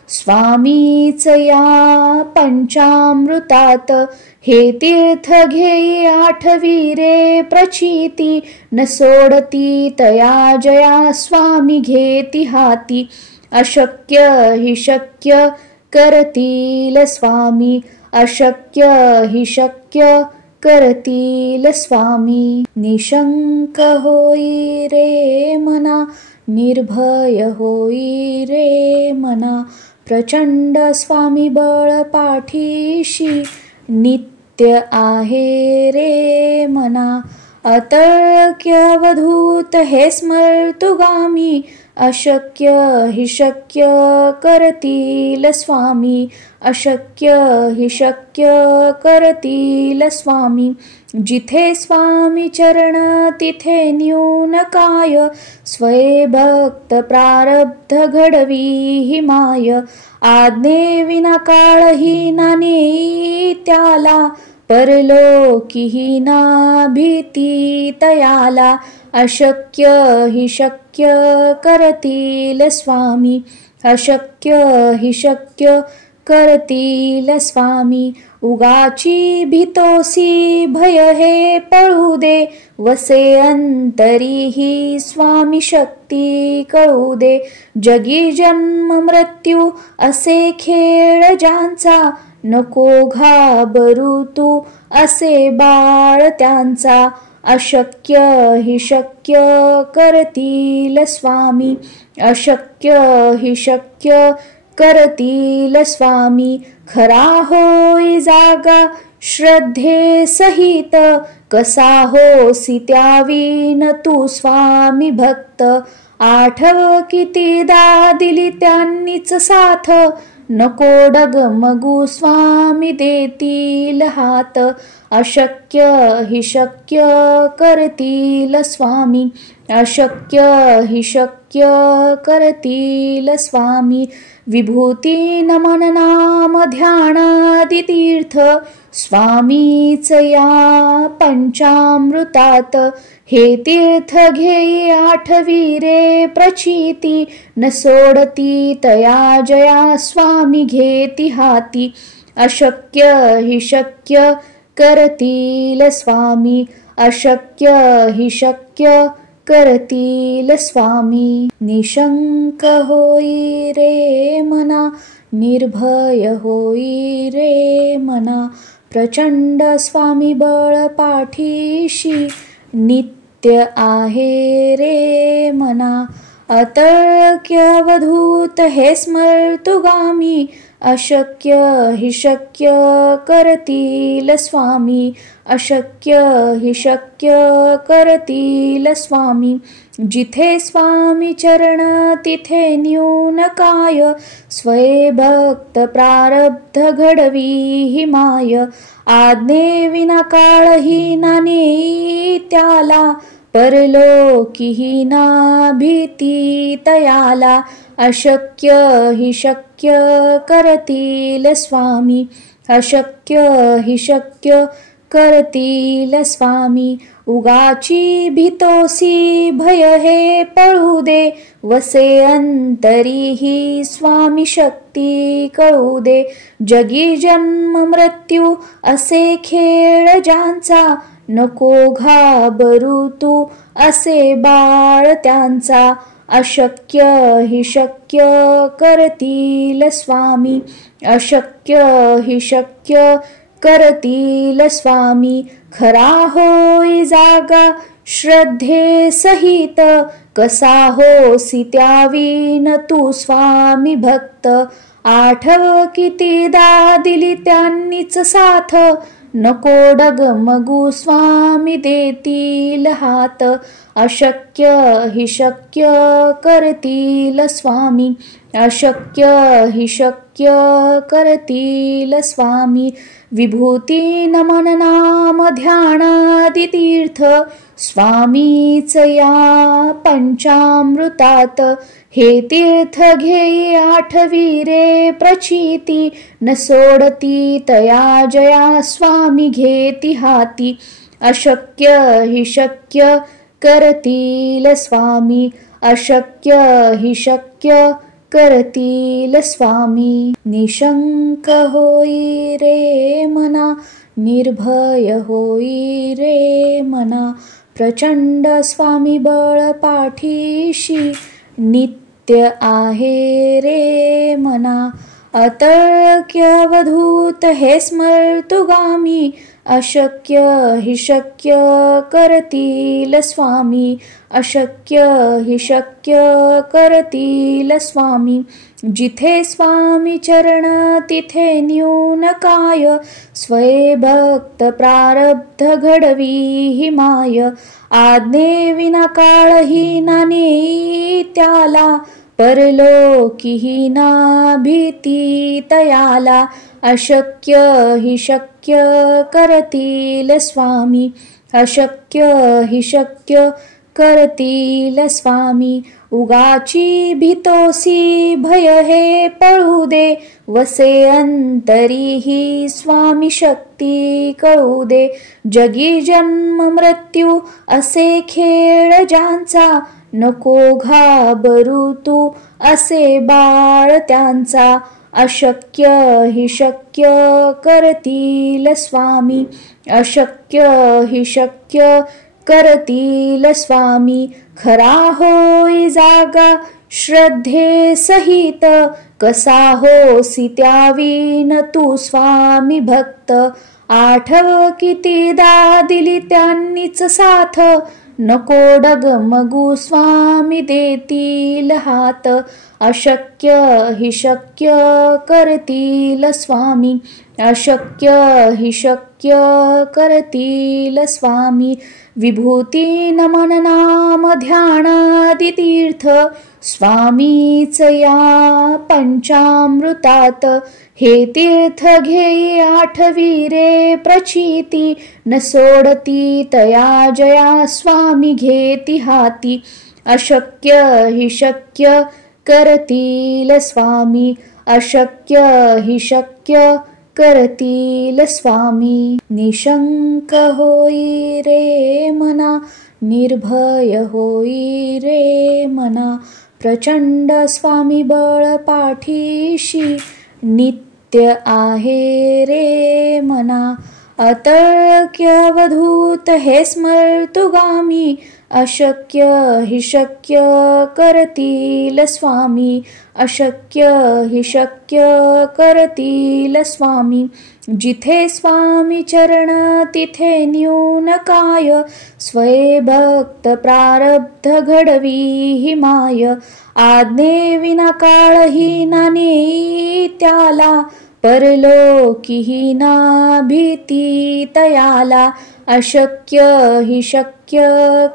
स्वामीच या पंचामृतात. हे तीर्थ घेई आठवी रे प्रचिती, न सोडती तया जया स्वामी घेती हाती. अशक्य हि शक्य करतील स्वामी. अशक्य हि शक्य करतील स्वामी. निशंक होई रे मना, निर्भय होई रे मना. प्रचंड स्वामी बळ पाठीशी, नित्य आहे रे मना. अतर्क्यवधूत हे स्मर्तुगामी, अशक्य हि शक्य करतील स्वामी, अशक्य हि शक्य करतील स्वामी. जिथे स्वामी चरण तिथे न्यून काय, स्वये भक्त प्रारब्ध घडवी हि माय. आज्ञे विना काळही ना नेई त्याला, परलोकीही ना भीती तयाला. अशक्य हि शक्य करतील स्वामी, अशक्य हि शक्य करतील स्वामी. उगाची भीतोसी भय हे पळू दे, वसे अंतरीही स्वामी शक्ती कळू दे. जगी जन्म मृत्यू असे खेळ ज्यांचा, नको घाबरू तू असे बाळ त्यांचा. अशक्य हि शक्य करतील स्वामी, अशक्य हि शक्य करतील स्वामी. खरा होई जागा श्रद्धे सहित, कसा होसी त्यावीन तू स्वामी भक्त. आठव कितीदा दिली त्यांनीच साथ, नको डगमगू स्वामी देतील हात. अशक्य हि शक्य करतील स्वामी, अशक्य हि शक्य करतील स्वामी. विभूती नमन नाम ध्यानादि तीर्थ, स्वामीच या पंचामृतात. हे तीर्थ घेई आठवी रे प्रचिती, न सोडती तया जया स्वामी घेती हाती. अशक्य हि शक्य करतील स्वामी, अशक्य हि शक्य करतील स्वामी. निशंक होई रे मना, निर्भय होई रे मना. प्रचंड स्वामी बळ पाठीशी, नित्य आहे रे मना. अतर्क्य अवधूत हे स्मर्तुगामी, अशक्य हि शक्य करतील स्वामी, अशक्य हि शक्य करतील स्वामी. जिथे स्वामी चरण तिथे न्यून काय, स्वये भक्त प्रारब्ध घडवी हि माय. आज्ञे विना काळही ना नेई त्याला, परलोकीही ना भीती तयाला. अशक्य हि शक्य करतील स्वामी, अशक्य हि शक्य करतील स्वामी. उगाची भीतोसी भय हे पळू दे, वसे अंतरीही स्वामी शक्ती कळू दे. जगी जन्म मृत्यू असे खेळ ज्यांचा, नको घाबरू तू असे बाळ त्यांचा. अशक्य हि शक्य करतील स्वामी, अशक्य हि शक्य करतील स्वामी. खरा होई जागा श्रद्धे सहित, कसा होसी त्यावीन तू स्वामी भक्त. आठव कितीदा दिली त्यांनीच साथ, नको डगमगू स्वामी देतील हात. अशक्य हि शक्य करतील स्वामी, अशक्य हि शक्य करतील स्वामी. विभूती नमन नाम ध्यानादि तीर्थ, स्वामीच या पंचामृतात. हे तीर्थ घेई आठवी रे प्रचिती, न सोडती तया जया स्वामी घेती हाती. अशक्य हि शक्य करतील स्वामी, अशक्य हि शक्य करतील स्वामी. निशंक होई रे मना, निर्भय होई रे मना. प्रचंड स्वामी बळ पाठीशी, नित्य आहे रे मना. अतर्क्य अवधूत हे स्मर्तुगामी, अशक्य हि शक्य करतील स्वामी, अशक्य हि शक्य करतील स्वामी. जिथे स्वामी चरण तिथे न्यून काय, स्वये भक्त प्रारब्ध घडवी ही माय. आज्ञे विना काळही ना नेई त्याला, परलोकीही ना भीती तयाला. अशक्य हि शक्य करतील स्वामी, अशक्य हि शक्य करतील स्वामी. उगाची भीतोसी भय हे पळू दे, वसे अंतरी ही स्वामी शक्ती कळू दे. जगी जन्म मृत्यू असे खेळ ज्यांचा, नको घाबरू तू असे बाळ त्यांचा. अशक्य हि शक्य करतील स्वामी, अशक्य हि शक्य करतील स्वामी. खरा होई जागा श्रद्धे सहित, कसा होसी त्यावीन तू स्वामी भक्त. आठव कितीदा दिली त्यांनीच साथ, नको डगमगू स्वामी देतील हात. अशक्य हि शक्य करतील स्वामी, अशक्य हि शक्य करतील स्वामी. विभूती नमन नाम ध्यानादि तीर्थ, स्वामीच या पंचामृतात. हे तीर्थ घेई आठवी रे प्रचिती, न सोडती तया जया स्वामी घेती हाती. अशक्य हि शक्य करतील स्वामी, अशक्य हि शक्य करतील स्वामी. निशंक होई रे मना, निर्भय होई रे मना. प्रचंड स्वामी बळ पाठीशी, नित्य आहे रे मना. अतर्क्य अवधूत हे स्मर्तुगामी, अशक्य हि शक्य करतील स्वामी, अशक्य हि शक्य करतील स्वामी. जिथे स्वामी चरण तिथे न्यून काय, स्वये भक्त प्रारब्ध घडवी ही माय. आज्ञे विना काळही ना नेई त्याला, परलोकीही ना भीती तयाला. अशक्य हि शक्य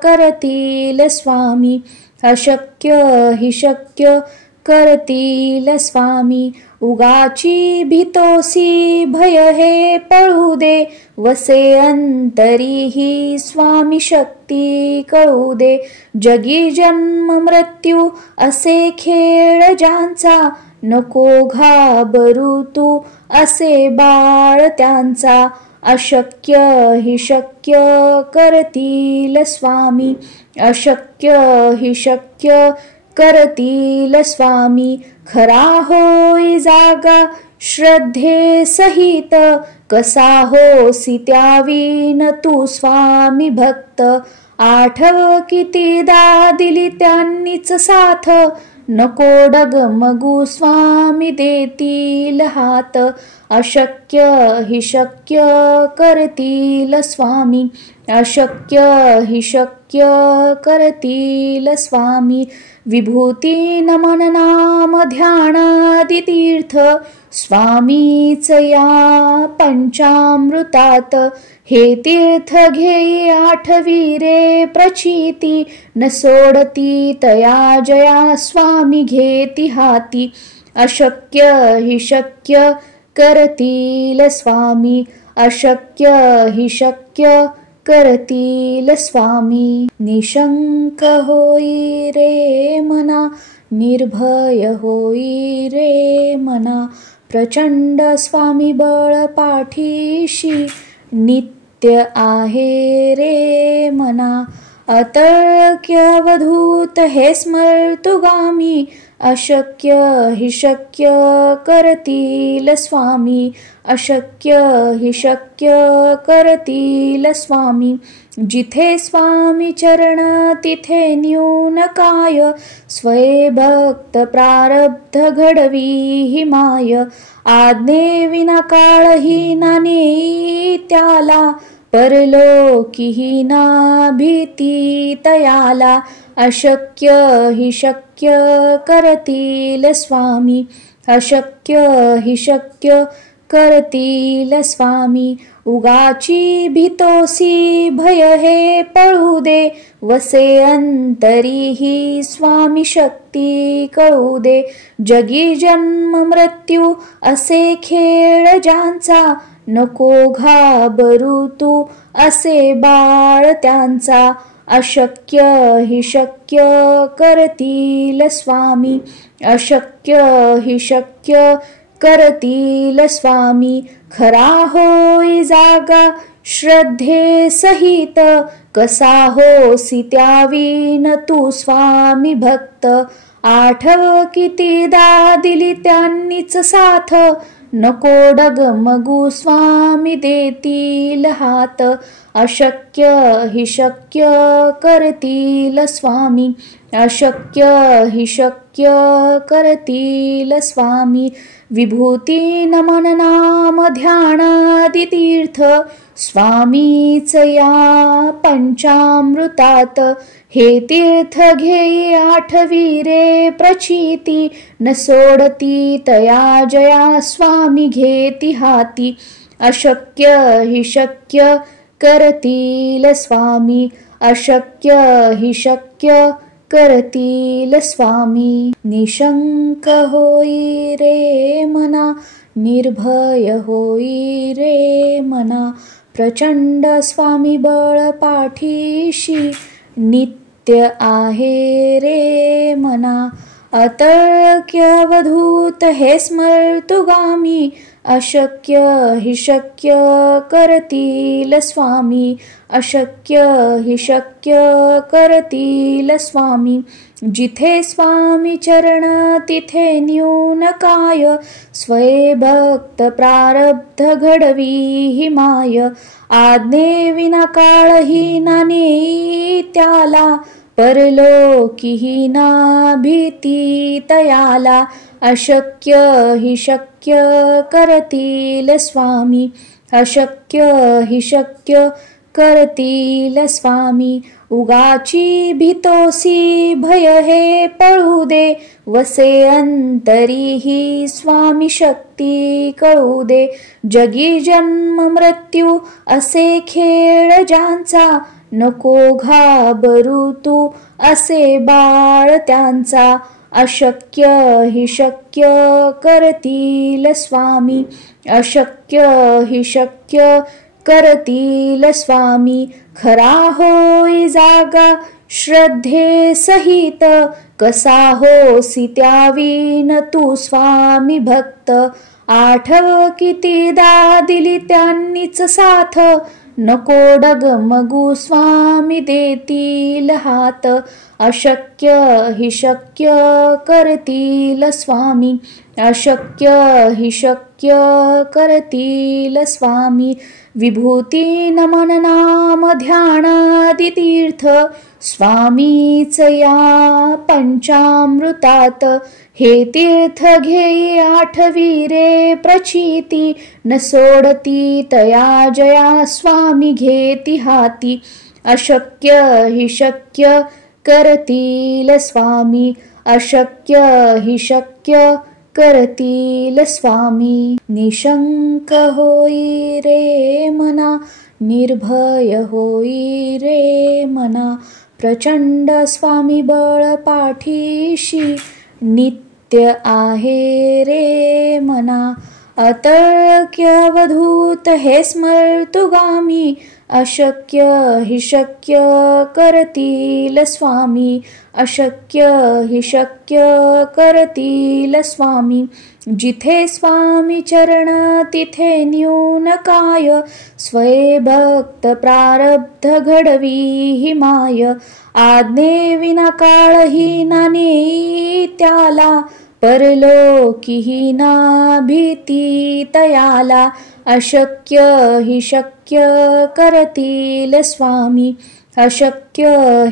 करतील स्वामी, अशक्य हि शक्य करतील स्वामी. उगाची भीतोसी भय हे पळू दे, वसे अंतरी ही स्वामी शक्ती कळू दे. जगी जन्म मृत्यू असे खेळ ज्यांचा, नको घाबरू तू असे बाळ त्यांचा. अशक्य हि शक्य करतील स्वामी, अशक्य हि शक्य करतील स्वामी. खरा होई जागा श्रद्धे सहित, कसा होसी त्यावीन तू स्वामी भक्त. आठव कितीदा दिली त्यांनीच साथ, नको डगमगू स्वामी देतील हात. अशक्य हि शक्य करतील स्वामी, अशक्य हि शक्य करतील स्वामी. विभूती नमन नाम ध्यानादि तीर्थ, स्वामीच या पंचामृतात. हे तीर्थ घेई आठवी रे प्रचिती, न सोडती तया जया स्वामी घेती हाती. अशक्य हि शक्य करतील स्वामी, अशक्य हि शक्य करतील स्वामी. निशंक होई रे मना, निर्भय होई रे मना. प्रचंड स्वामी बळ पाठीशी, नित्य आहे रे मना. अतर्क्य अवधूत हे स्मर्तुगामी, अशक्य हि शक्य करतील स्वामी, अशक्य हि शक्य करतील स्वामी. जिथे स्वामी चरण तिथे न्यून काय, स्वये भक्त प्रारब्ध घडवी ही माय. आज्ञे विना काळही ना नेई त्याला, परलोकीही ना भीती तयाला. अशक्य हि शक्य करतील स्वामी. अशक्य हि शक्य करतील स्वामी. उगाची भीतोसी भय हे पळू दे. वसे अंतरीही स्वामी शक्ती कळू दे. जगी जन्म मृत्यू असे खेळ ज्यांचा. नको घाबरू तू असे बाळ त्यांचा. अशक्य हि शक्य करतील स्वामी. अशक्य हि शक्य करतील स्वामी. खरा होई जागा श्रद्धे सहित. कसा होसी त्यावीन तू स्वामी भक्त. आठव कितीदा दिली त्यांनीच साथ. नको डगमगू स्वामी देतील हात. अशक्य हि शक्य करतील स्वामी. अशक्य हि शक्य करतील स्वामी. विभूती नमन नाम ध्यानादि तीर्थ. स्वामीच या पंचामृतात. हे तीर्थ घेई आठवी रे प्रचिती. न सोडती तया जया स्वामी घेती हाती. अशक्य हि शक्य करतील स्वामी. अशक्य हि शक्य करतील स्वामी. निशंक होई रे मना. निर्भय होई रे मना. प्रचंड स्वामी बळ पाठीशी. नित्य आहे रे मना. अतर्क्यवधूत हे स्मर्तुगामी. अशक्य हि शक्य करतील स्वामी. अशक्य हि शक्य करतील स्वामी. जिथे स्वामी चरण तिथे न्यून काय. स्वये भक्त प्रारब्ध घडवी हि माय. आज्ञे विना काळही ना नेई त्याला. परलोकीही ना भीती तयाला. अशक्य हि शक्य करतील स्वामी. अशक्य हि शक्य करतील स्वामी. उगाची भीतोसी भय हे पळू दे. वसे अंतरीही स्वामी शक्ती कळू दे. जगी जन्म मृत्यू असे खेळ ज्यांचा. नको घाबरू तू असे बाळ त्यांचा. अशक्य हि शक्य करतील स्वामी. अशक्य हि शक्य करतील स्वामी. खरा होई जागा श्रद्धे सहित. कसा होसी त्यावीन तू स्वामी भक्त. आठव कितीदा दिली त्यांनीच साथ. नको डगमगू स्वामी देतील हात. अशक्य हि शक्य करतील स्वामी. अशक्य हि शक्य करतील स्वामी. विभूती नमन नाम ध्यानादि तीर्थ. स्वामीच या पंचामृतात. हे तीर्थ घेई आठवी रे प्रचिती. न सोडती तया जया स्वामी घेती हाती. अशक्य हि शक्य करतील स्वामी. अशक्य हि शक्य करतील स्वामी. निशंक होई रे मना. निर्भय होई रे मना. प्रचंड स्वामी बळ पाठीशी. नित्य आहे रे मना. अतर्क्यवधूत हे स्मर्तुगामी. अशक्य हि शक्य करतील स्वामी. अशक्य हि शक्य करतील स्वामी. जिथे स्वामी चरण तिथे न्यून काय. स्वये भक्त प्रारब्ध घडवी हि माय. आज्ञे विना काळही ना नेई त्याला. परलोकीही ना भीती तयाला. अशक्य हि शक्य करतील स्वामी. अशक्य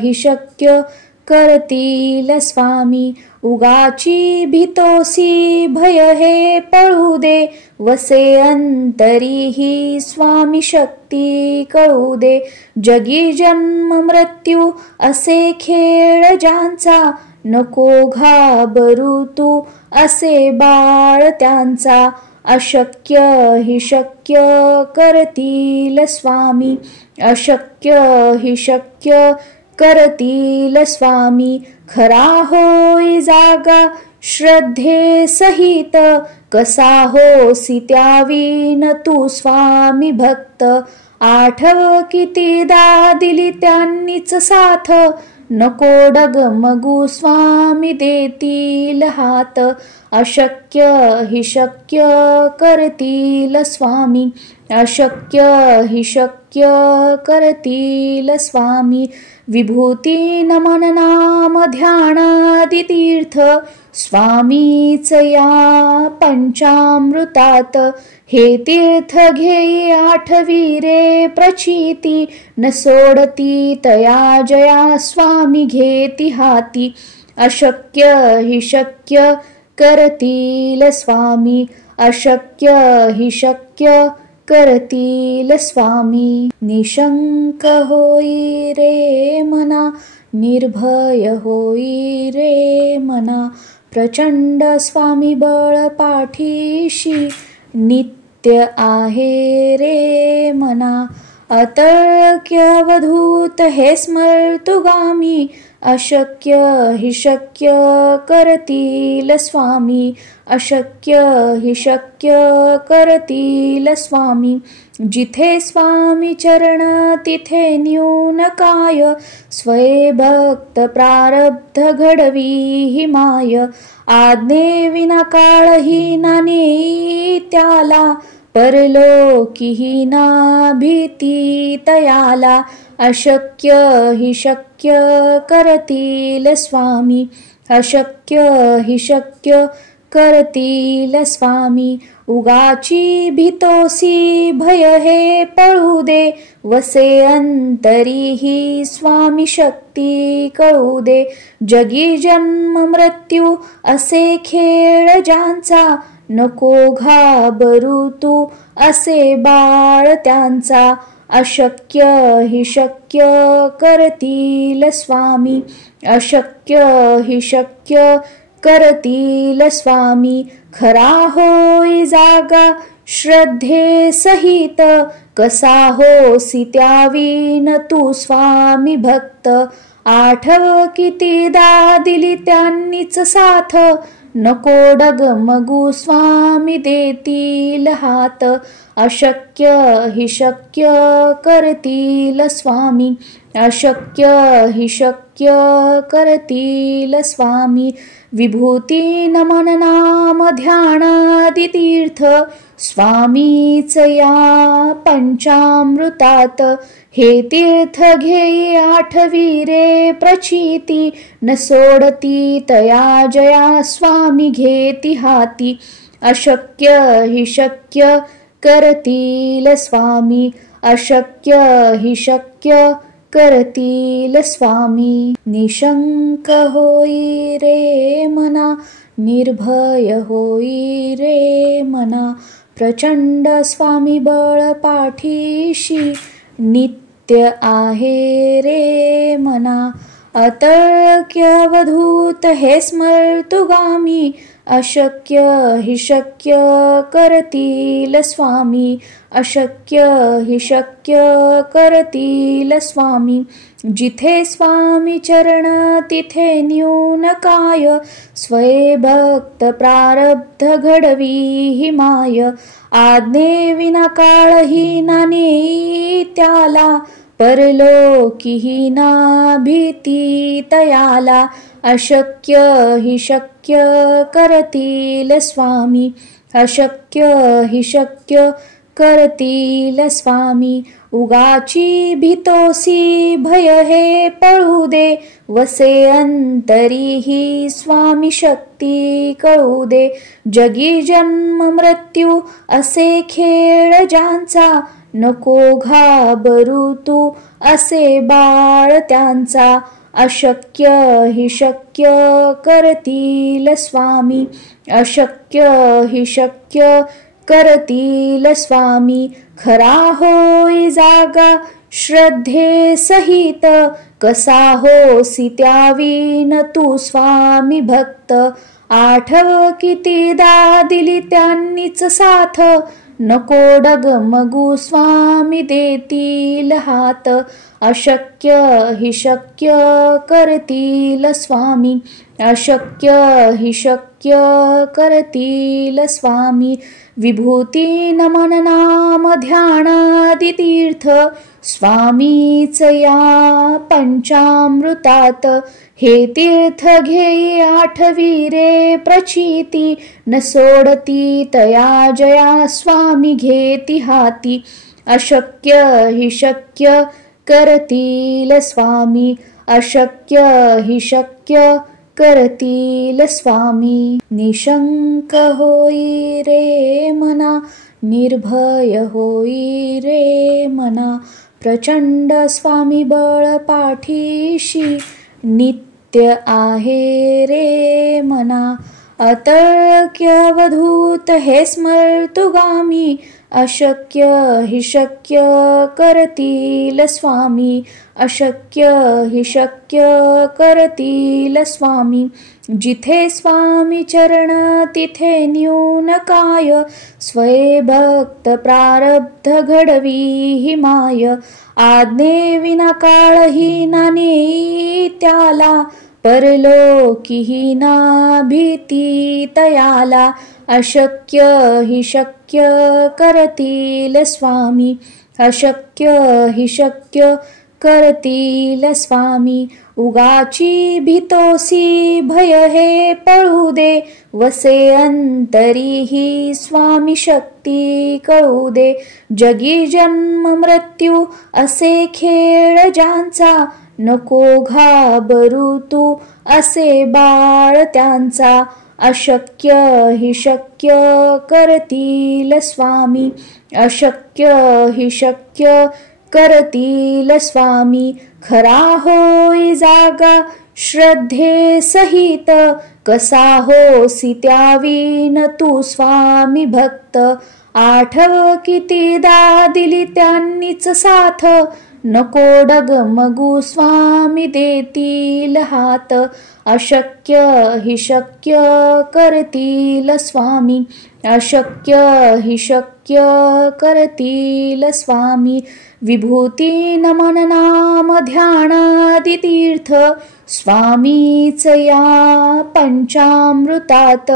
हि शक्य करतील स्वामी. उगाची भीतोसी भय हे पळू दे, वसे अंतरी ही स्वामी शक्ती कळू दे. जगी जन्म मृत्यू असे खेळ ज्यांचा, नको घाबरू तू असे बाळ त्यांचा. अशक्य हि शक्य करतील स्वामी, अशक्य हि शक्य करतील स्वामी. खरा होई जागा श्रद्धे सहित, कसा होसी त्यावीन तू स्वामी भक्त. आठव कितीदा दिली त्यांनीच साथ, नको डगमगू स्वामी देतील हात. अशक्य हि शक्य करतील स्वामी, अशक्य हि शक्य करतील स्वामी. विभूती नमन नाम ध्यानादि तीर्थ, स्वामीच या पंचामृतात. हे तीर्थ घेई आठवी रे प्रचिती, न सोडती तया जया स्वामी घेती हाती. अशक्य हि शक्य करतील स्वामी, अशक्य हि शक्य करतील स्वामी. निशंक होई रे मना, निर्भय होई रे मना. प्रचंड स्वामी बळ पाठीशी, नित्य आहे रे मना. अतर्क्य अवधूत हे स्मर्तुगामी, अशक्य हि शक्य करतील स्वामी, अशक्य हि शक्य करतील स्वामी. जिथे स्वामी चरण तिथे न्यून काय, स्वये भक्त प्रारब्ध घडवी हि माय. आज्ञे विना काळ ही ना नेई त्याला, परलोकी ही ना भीती तयाला. अशक्य हि शक्य करतील स्वामी, अशक्य हि शक्य करतील स्वामी. उगाची भीतोसी भय हे पळू दे, वसे अंतरी ही स्वामी शक्ती कळू दे. जगी जन्म मृत्यू असे खेळ ज्यांचा, नको घाबरू तू असे बाळ त्यांचा. अशक्य हि शक्य करतील स्वामी, अशक्य हि शक्य करतील स्वामी. खरा होई जागा श्रद्धे सहित, कसा होसी त्यावीन तू स्वामी भक्त. आठव कितीदा दिली त्यांनीच साथ, नको डगमगू स्वामी देतील हात. अशक्य हि शक्य करतील स्वामी, अशक्य हि शक्य करतील स्वामी. विभूती नमन नाम ध्यानादि तीर्थ, स्वामीच या पंचामृतात. हे तीर्थ घेई आठवी रे प्रचिती, न सोडती तया जया स्वामी घेती हाती. अशक्य हि शक्य करतील स्वामी, अशक्य हि शक्य करतील स्वामी. निशंक होई रे मना, निर्भय होई रे मना. प्रचंड स्वामी बळ पाठीशी, नित्य आहे रे मना. अतर्क्य अवधूत हे स्मर्तुगामी, अशक्य हि शक्य करतील स्वामी, अशक्य हि शक्य करतील स्वामी. जिथे स्वामी चरण तिथे न्यून काय, स्वये भक्त प्रारब्ध घडवी हि माय. आज्ञे विना काळ ही ना नेई त्याला, परलोकी ही ना भीती तयाला. अशक्य हि शक्य करतील स्वामी, अशक्य हि शक्य करतील स्वामी. उगाची भीतोसी भय हे पळू दे, वसे अंतरी ही स्वामी शक्ती कळू दे. जगी जन्म मृत्यू असे खेळ ज्यांचा, नको घाबरू तू असे बाळ त्यांचा. अशक्य हि शक्य करतील स्वामी, अशक्य हि शक्य करतील स्वामी. खरा होई जागा श्रद्धे सहित, कसा होसी त्यावीन तू स्वामी भक्त. आठव कितीदा दिली त्यांनीच साथ, नको डगमगू स्वामी देतील हात. अशक्य हि शक्य करतील स्वामी, अशक्य हि शक्य करतील स्वामी. विभूती नमन नाम ध्यानादि तीर्थ, स्वामीच या पंचामृतात. हे तीर्थ घेई आठवी रे प्रचिती, न सोडती तया जया स्वामी घेती हाती. अशक्य हि शक्य करतील स्वामी, अशक्य हि शक्य करतील स्वामी. निशंक होई रे मना, निर्भय होई रे मना. प्रचंड स्वामी बळ पाठीशी, नित्य आहे रे मना. अतर्क्यवधूत हे स्मर्तुगामी, अशक्य हि शक्य करतील स्वामी, अशक्य हि शक्य करतील स्वामी. जिथे स्वामी चरण तिथे न्यून काय, स्वये भक्त प्रारब्ध घडवी हि माय. आज्ञे विना काळही ना नेई त्याला, परलोकीही ना भीती तयाला. अशक्य हि शक्य करतील स्वामी, अशक्य हि शक्य करतील स्वामी. उगाची भीतोसी भय हे पळू दे, वसे अंतरी ही स्वामी शक्ती कळू दे. जगी जन्म मृत्यू असे खेळ ज्यांचा, नको घाबरू तू असे बाळ त्यांचा. अशक्य हि शक्य करतील स्वामी, अशक्य हि शक्य करतील स्वामी. खरा होई जागा श्रद्धे सहित, कसा होसी त्यावीन तू स्वामी भक्त. आठव कितीदा दिली त्यांनीच साथ, नको डगमगू स्वामी देतील हात. अशक्य हि शक्य करतील स्वामी, अशक्य हि शक्य करतील स्वामी. विभूती नमन नाम ध्यानादि तीर्थ, स्वामीच या पंचामृतात.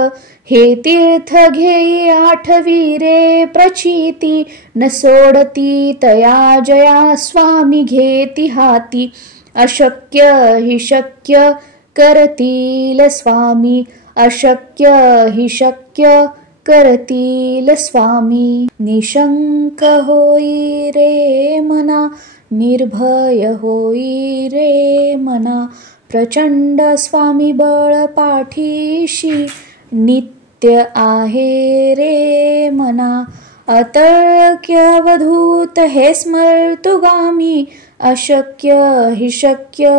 हे तीर्थ घेई आठवी रे प्रचिती, न सोडती तया जया स्वामी घेती हाती. अशक्य हि शक्य करतील स्वामी, अशक्य हि शक्य करतील स्वामी. निशंक होई रे मना, निर्भय होई रे मना. प्रचंड स्वामी बळ पाठीशी, नित्य आहे रे मना. अतर्क्यवधूत हे स्मर्तुगामी, अशक्य हि शक्य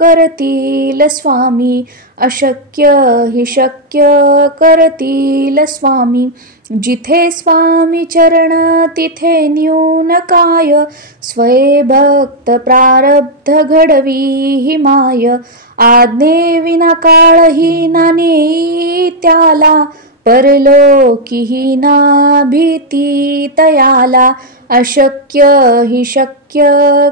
करतील स्वामी, अशक्य हि शक्य करतील स्वामी. जिथे स्वामी चरण तिथे न्यून काय, स्वये भक्त प्रारब्ध घडवी हि माय. आज्ञे विना काळही ना नेई त्याला, परलोकीही ना भीती तयाला. अशक्य हि शक्य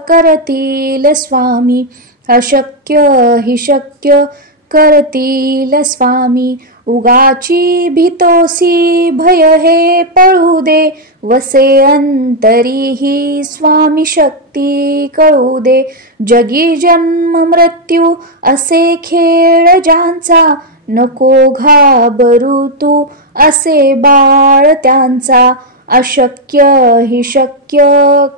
करतील स्वामी, अशक्य हि शक्य करतील स्वामी. उगाची भीतोसी भय हे पळू दे, वसे अंतरी ही स्वामी शक्ती कळू दे. जगी जन्म मृत्यू असे खेळ ज्यांचा, नको घाबरू तू असे बाळ त्यांचा. अशक्य हि शक्य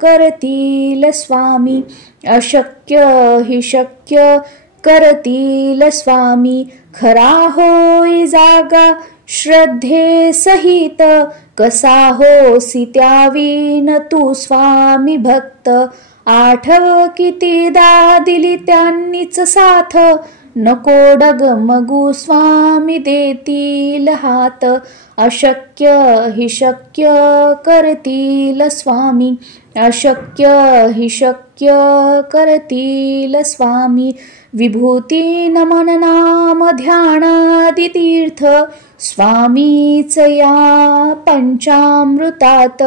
करतील स्वामी, अशक्य हि शक्य करतील स्वामी. खरा होई जागा श्रद्धे सहित, कसा होसी त्यावीन तू स्वामी भक्त. आठव कितीदा दिली त्यांनीच साथ, नको डगमगू स्वामी देतील हात. अशक्य हि शक्य करतील स्वामी, अशक्य हि शक्य करतील स्वामी. विभूती नमन नाम ध्यानादि तीर्थ, स्वामीच या पंचामृतात.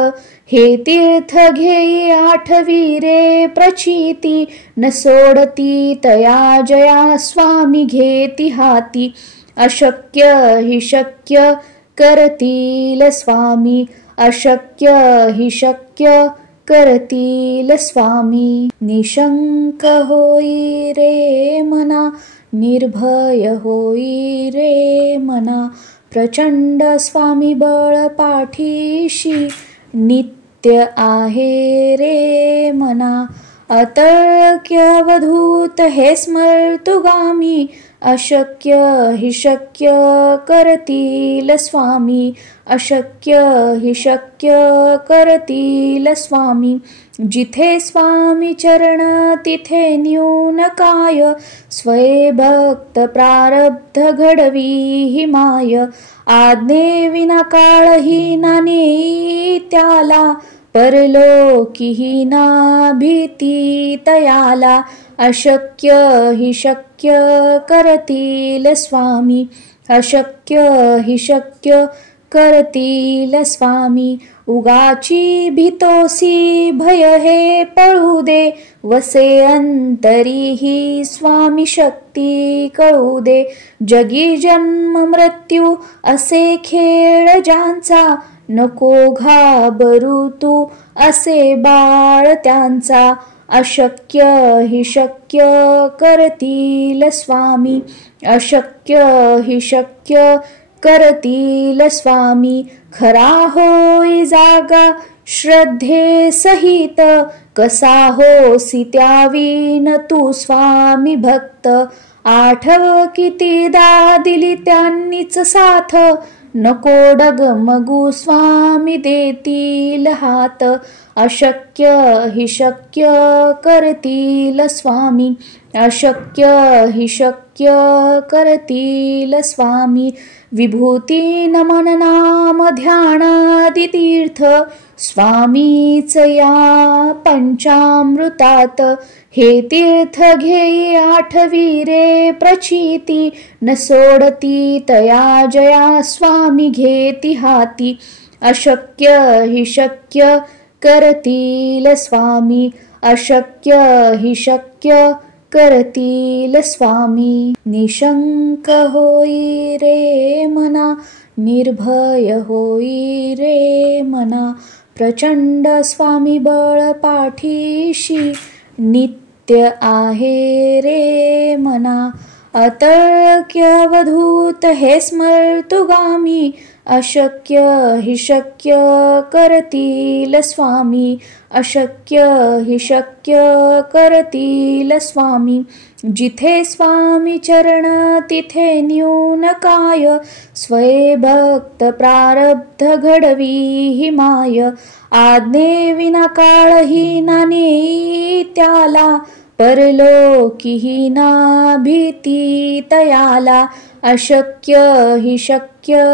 हे तीर्थ घेई आठवी रे प्रचिती, न सोडती तया जया स्वामी घेती हाती. अशक्य हि शक्य करतील स्वामी, अशक्य हि शक्य करतील स्वामी. निशंक होई रे मना, निर्भय होई रे मना. प्रचंड स्वामी बळ पाठीशी, नित्य आहे रे मना. अतर्क्यवधूत हे स्मर्तुगामी, अशक्य हि शक्य करतील स्वामी, अशक्य हि शक्य करतील स्वामी. जिथे स्वामी चरण तिथे न्यून काय, स्वये भक्त प्रारब्ध घडवी हि माय. आज्ञे विना काळही ना नेई त्याला, परलोकीही ना भीती तयाला. अशक्य हि शक्य करतील स्वामी, अशक्य हि शक्य करतील स्वामी. उगाची भीतोसी भय हे पळू दे, वसे अंतरी ही स्वामी शक्ती कळू दे. जगी जन्म मृत्यू असे खेळ ज्यांचा, नको घाबरू तू असे बाळ त्यांचा. अशक्य हि शक्य करतील स्वामी, अशक्य हि शक्य करतील स्वामी. खरा होई जागा श्रद्धे सहित, कसा होसी त्यावीन तू स्वामी भक्त. आठव कितीदा दिली त्यांनीच साथ, नको डगमगू स्वामी देतील हात. अशक्य हि शक्य करतील स्वामी, अशक्य हि शक्य करतील स्वामी. विभूती नमन नाम ध्यानादि तीर्थ, स्वामीच या पंचामृतात. हे तीर्थ घेई आठवी रे प्रचिती, न सोडती तया जया स्वामी घेती हाती. अशक्य हि शक्य करतील स्वामी, अशक्य हि शक्य करतील स्वामी. निशंक होई रे मना, निर्भय होई रे मना. प्रचंड स्वामी बळ पाठीशी, नित्य आहे रे मना. अतर्क्यवधूत हे स्मर्तुगामी, अशक्य हि शक्य करतील स्वामी, अशक्य हि शक्य करतील स्वामी. जिथे स्वामी चरण तिथे न्यून काय, स्वये भक्त प्रारब्ध घडवी हि माय. आज्ञे विना काळही ना नेई त्याला, परलोकीही ना भीती तयाला. अशक्य हि शक्य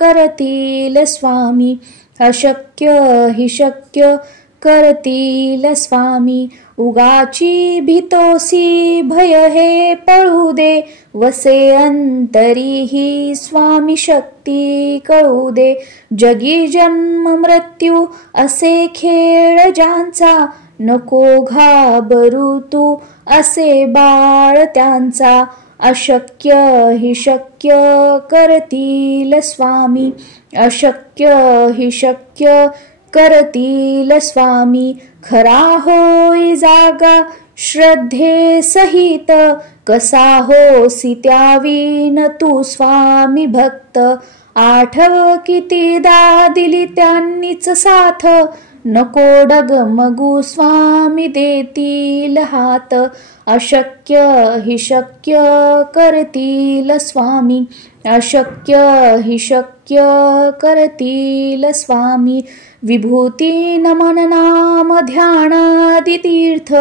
करतील स्वामी, अशक्य हि शक्य करतील स्वामी. उगाची भीतोसी भय हे पळू दे, वसे अंतरी ही स्वामी शक्ती कळू दे. जगी जन्म मृत्यू असे खेळ ज्यांचा, नको घाबरू तू असे बाळ त्यांचा. अशक्य हि शक्य करतील स्वामी, अशक्य हि शक्य करतील स्वामी. खरा होई जागा श्रद्धे सहित, कसा होसी त्यावीन तू स्वामी भक्त. आठव कितीदा दिली त्यांनीच साथ, नको डगमगू स्वामी देतील हात. अशक्य हि शक्य करतील स्वामी, अशक्य हि शक्य अशक्य करतील स्वामी विभूती नमन नाम ध्यानादि तीर्थ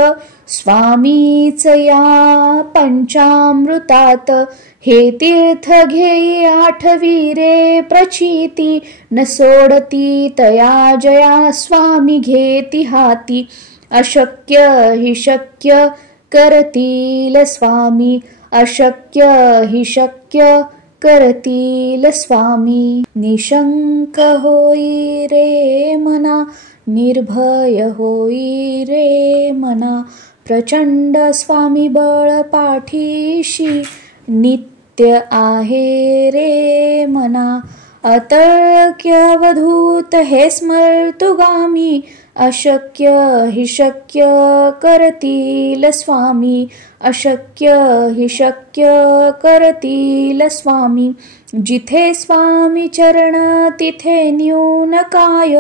स्वामीच या पंचामृतात हे तीर्थ घेई आठवी रे प्रचिती न सोडती तया जया स्वामी घेती हाती अशक्य हि शक्य करतील स्वामी अशक्य हि शक्य करतील स्वामी निशंक होई रे मना निर्भय होई रे मना प्रचंड स्वामी बळ पाठीशी नित्य आहे रे मना अतर्क्यवधूत हे स्मर्तुगामी अशक्य हि शक्य करतील स्वामी अशक्य हि शक्य करतील स्वामी जिथे स्वामी चरण तिथे न्यून काय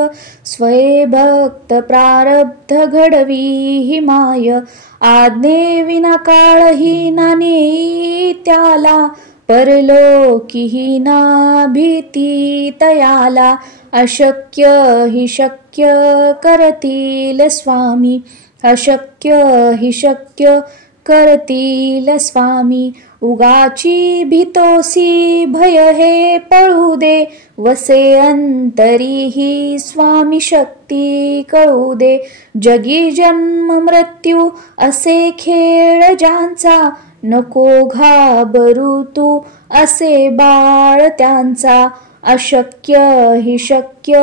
स्वये भक्त प्रारब्ध घडवी हि माय आज्ञे विना काळही ना नेई त्याला परलोकीही ना भीती तयाला अशक्य हि शक्य करतील स्वामी अशक्य हि शक्य करतील स्वामी उगाची भीतोसी भय हे पळू दे वसे अंतरी ही स्वामी शक्ती कळू दे जगी जन्म मृत्यू असे खेळ ज्यांचा नको घाबरू तू असे बाळ त्यांचा अशक्य हि शक्य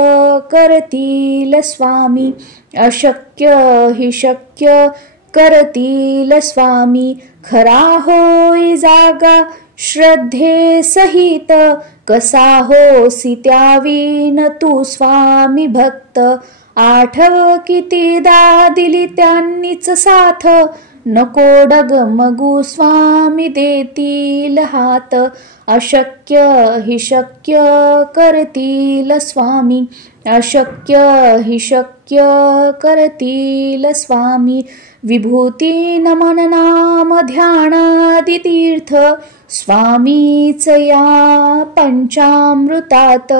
करतील स्वामी अशक्य हि शक्य करतील स्वामी खरा होई जागा श्रद्धे सहित कसा होसी त्यावीन तू स्वामी भक्त आठव कितीदा दिली त्यांनीच साथ नको डगमगू स्वामी देतील हात अशक्य हि शक्य करतील स्वामी अशक्य हि शक्य करतील स्वामी विभूती नमन नाम ध्यानादि तीर्थ स्वामीच या पंचामृतात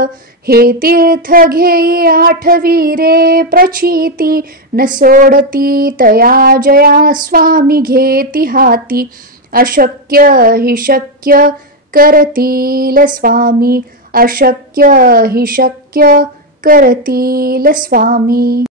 हे तीर्थ घेई आठवी रे प्रचिती न सोडती तया जया स्वामी घेती हाती अशक्य हि शक्य करतील स्वामी अशक्य हि शक्य करतील स्वामी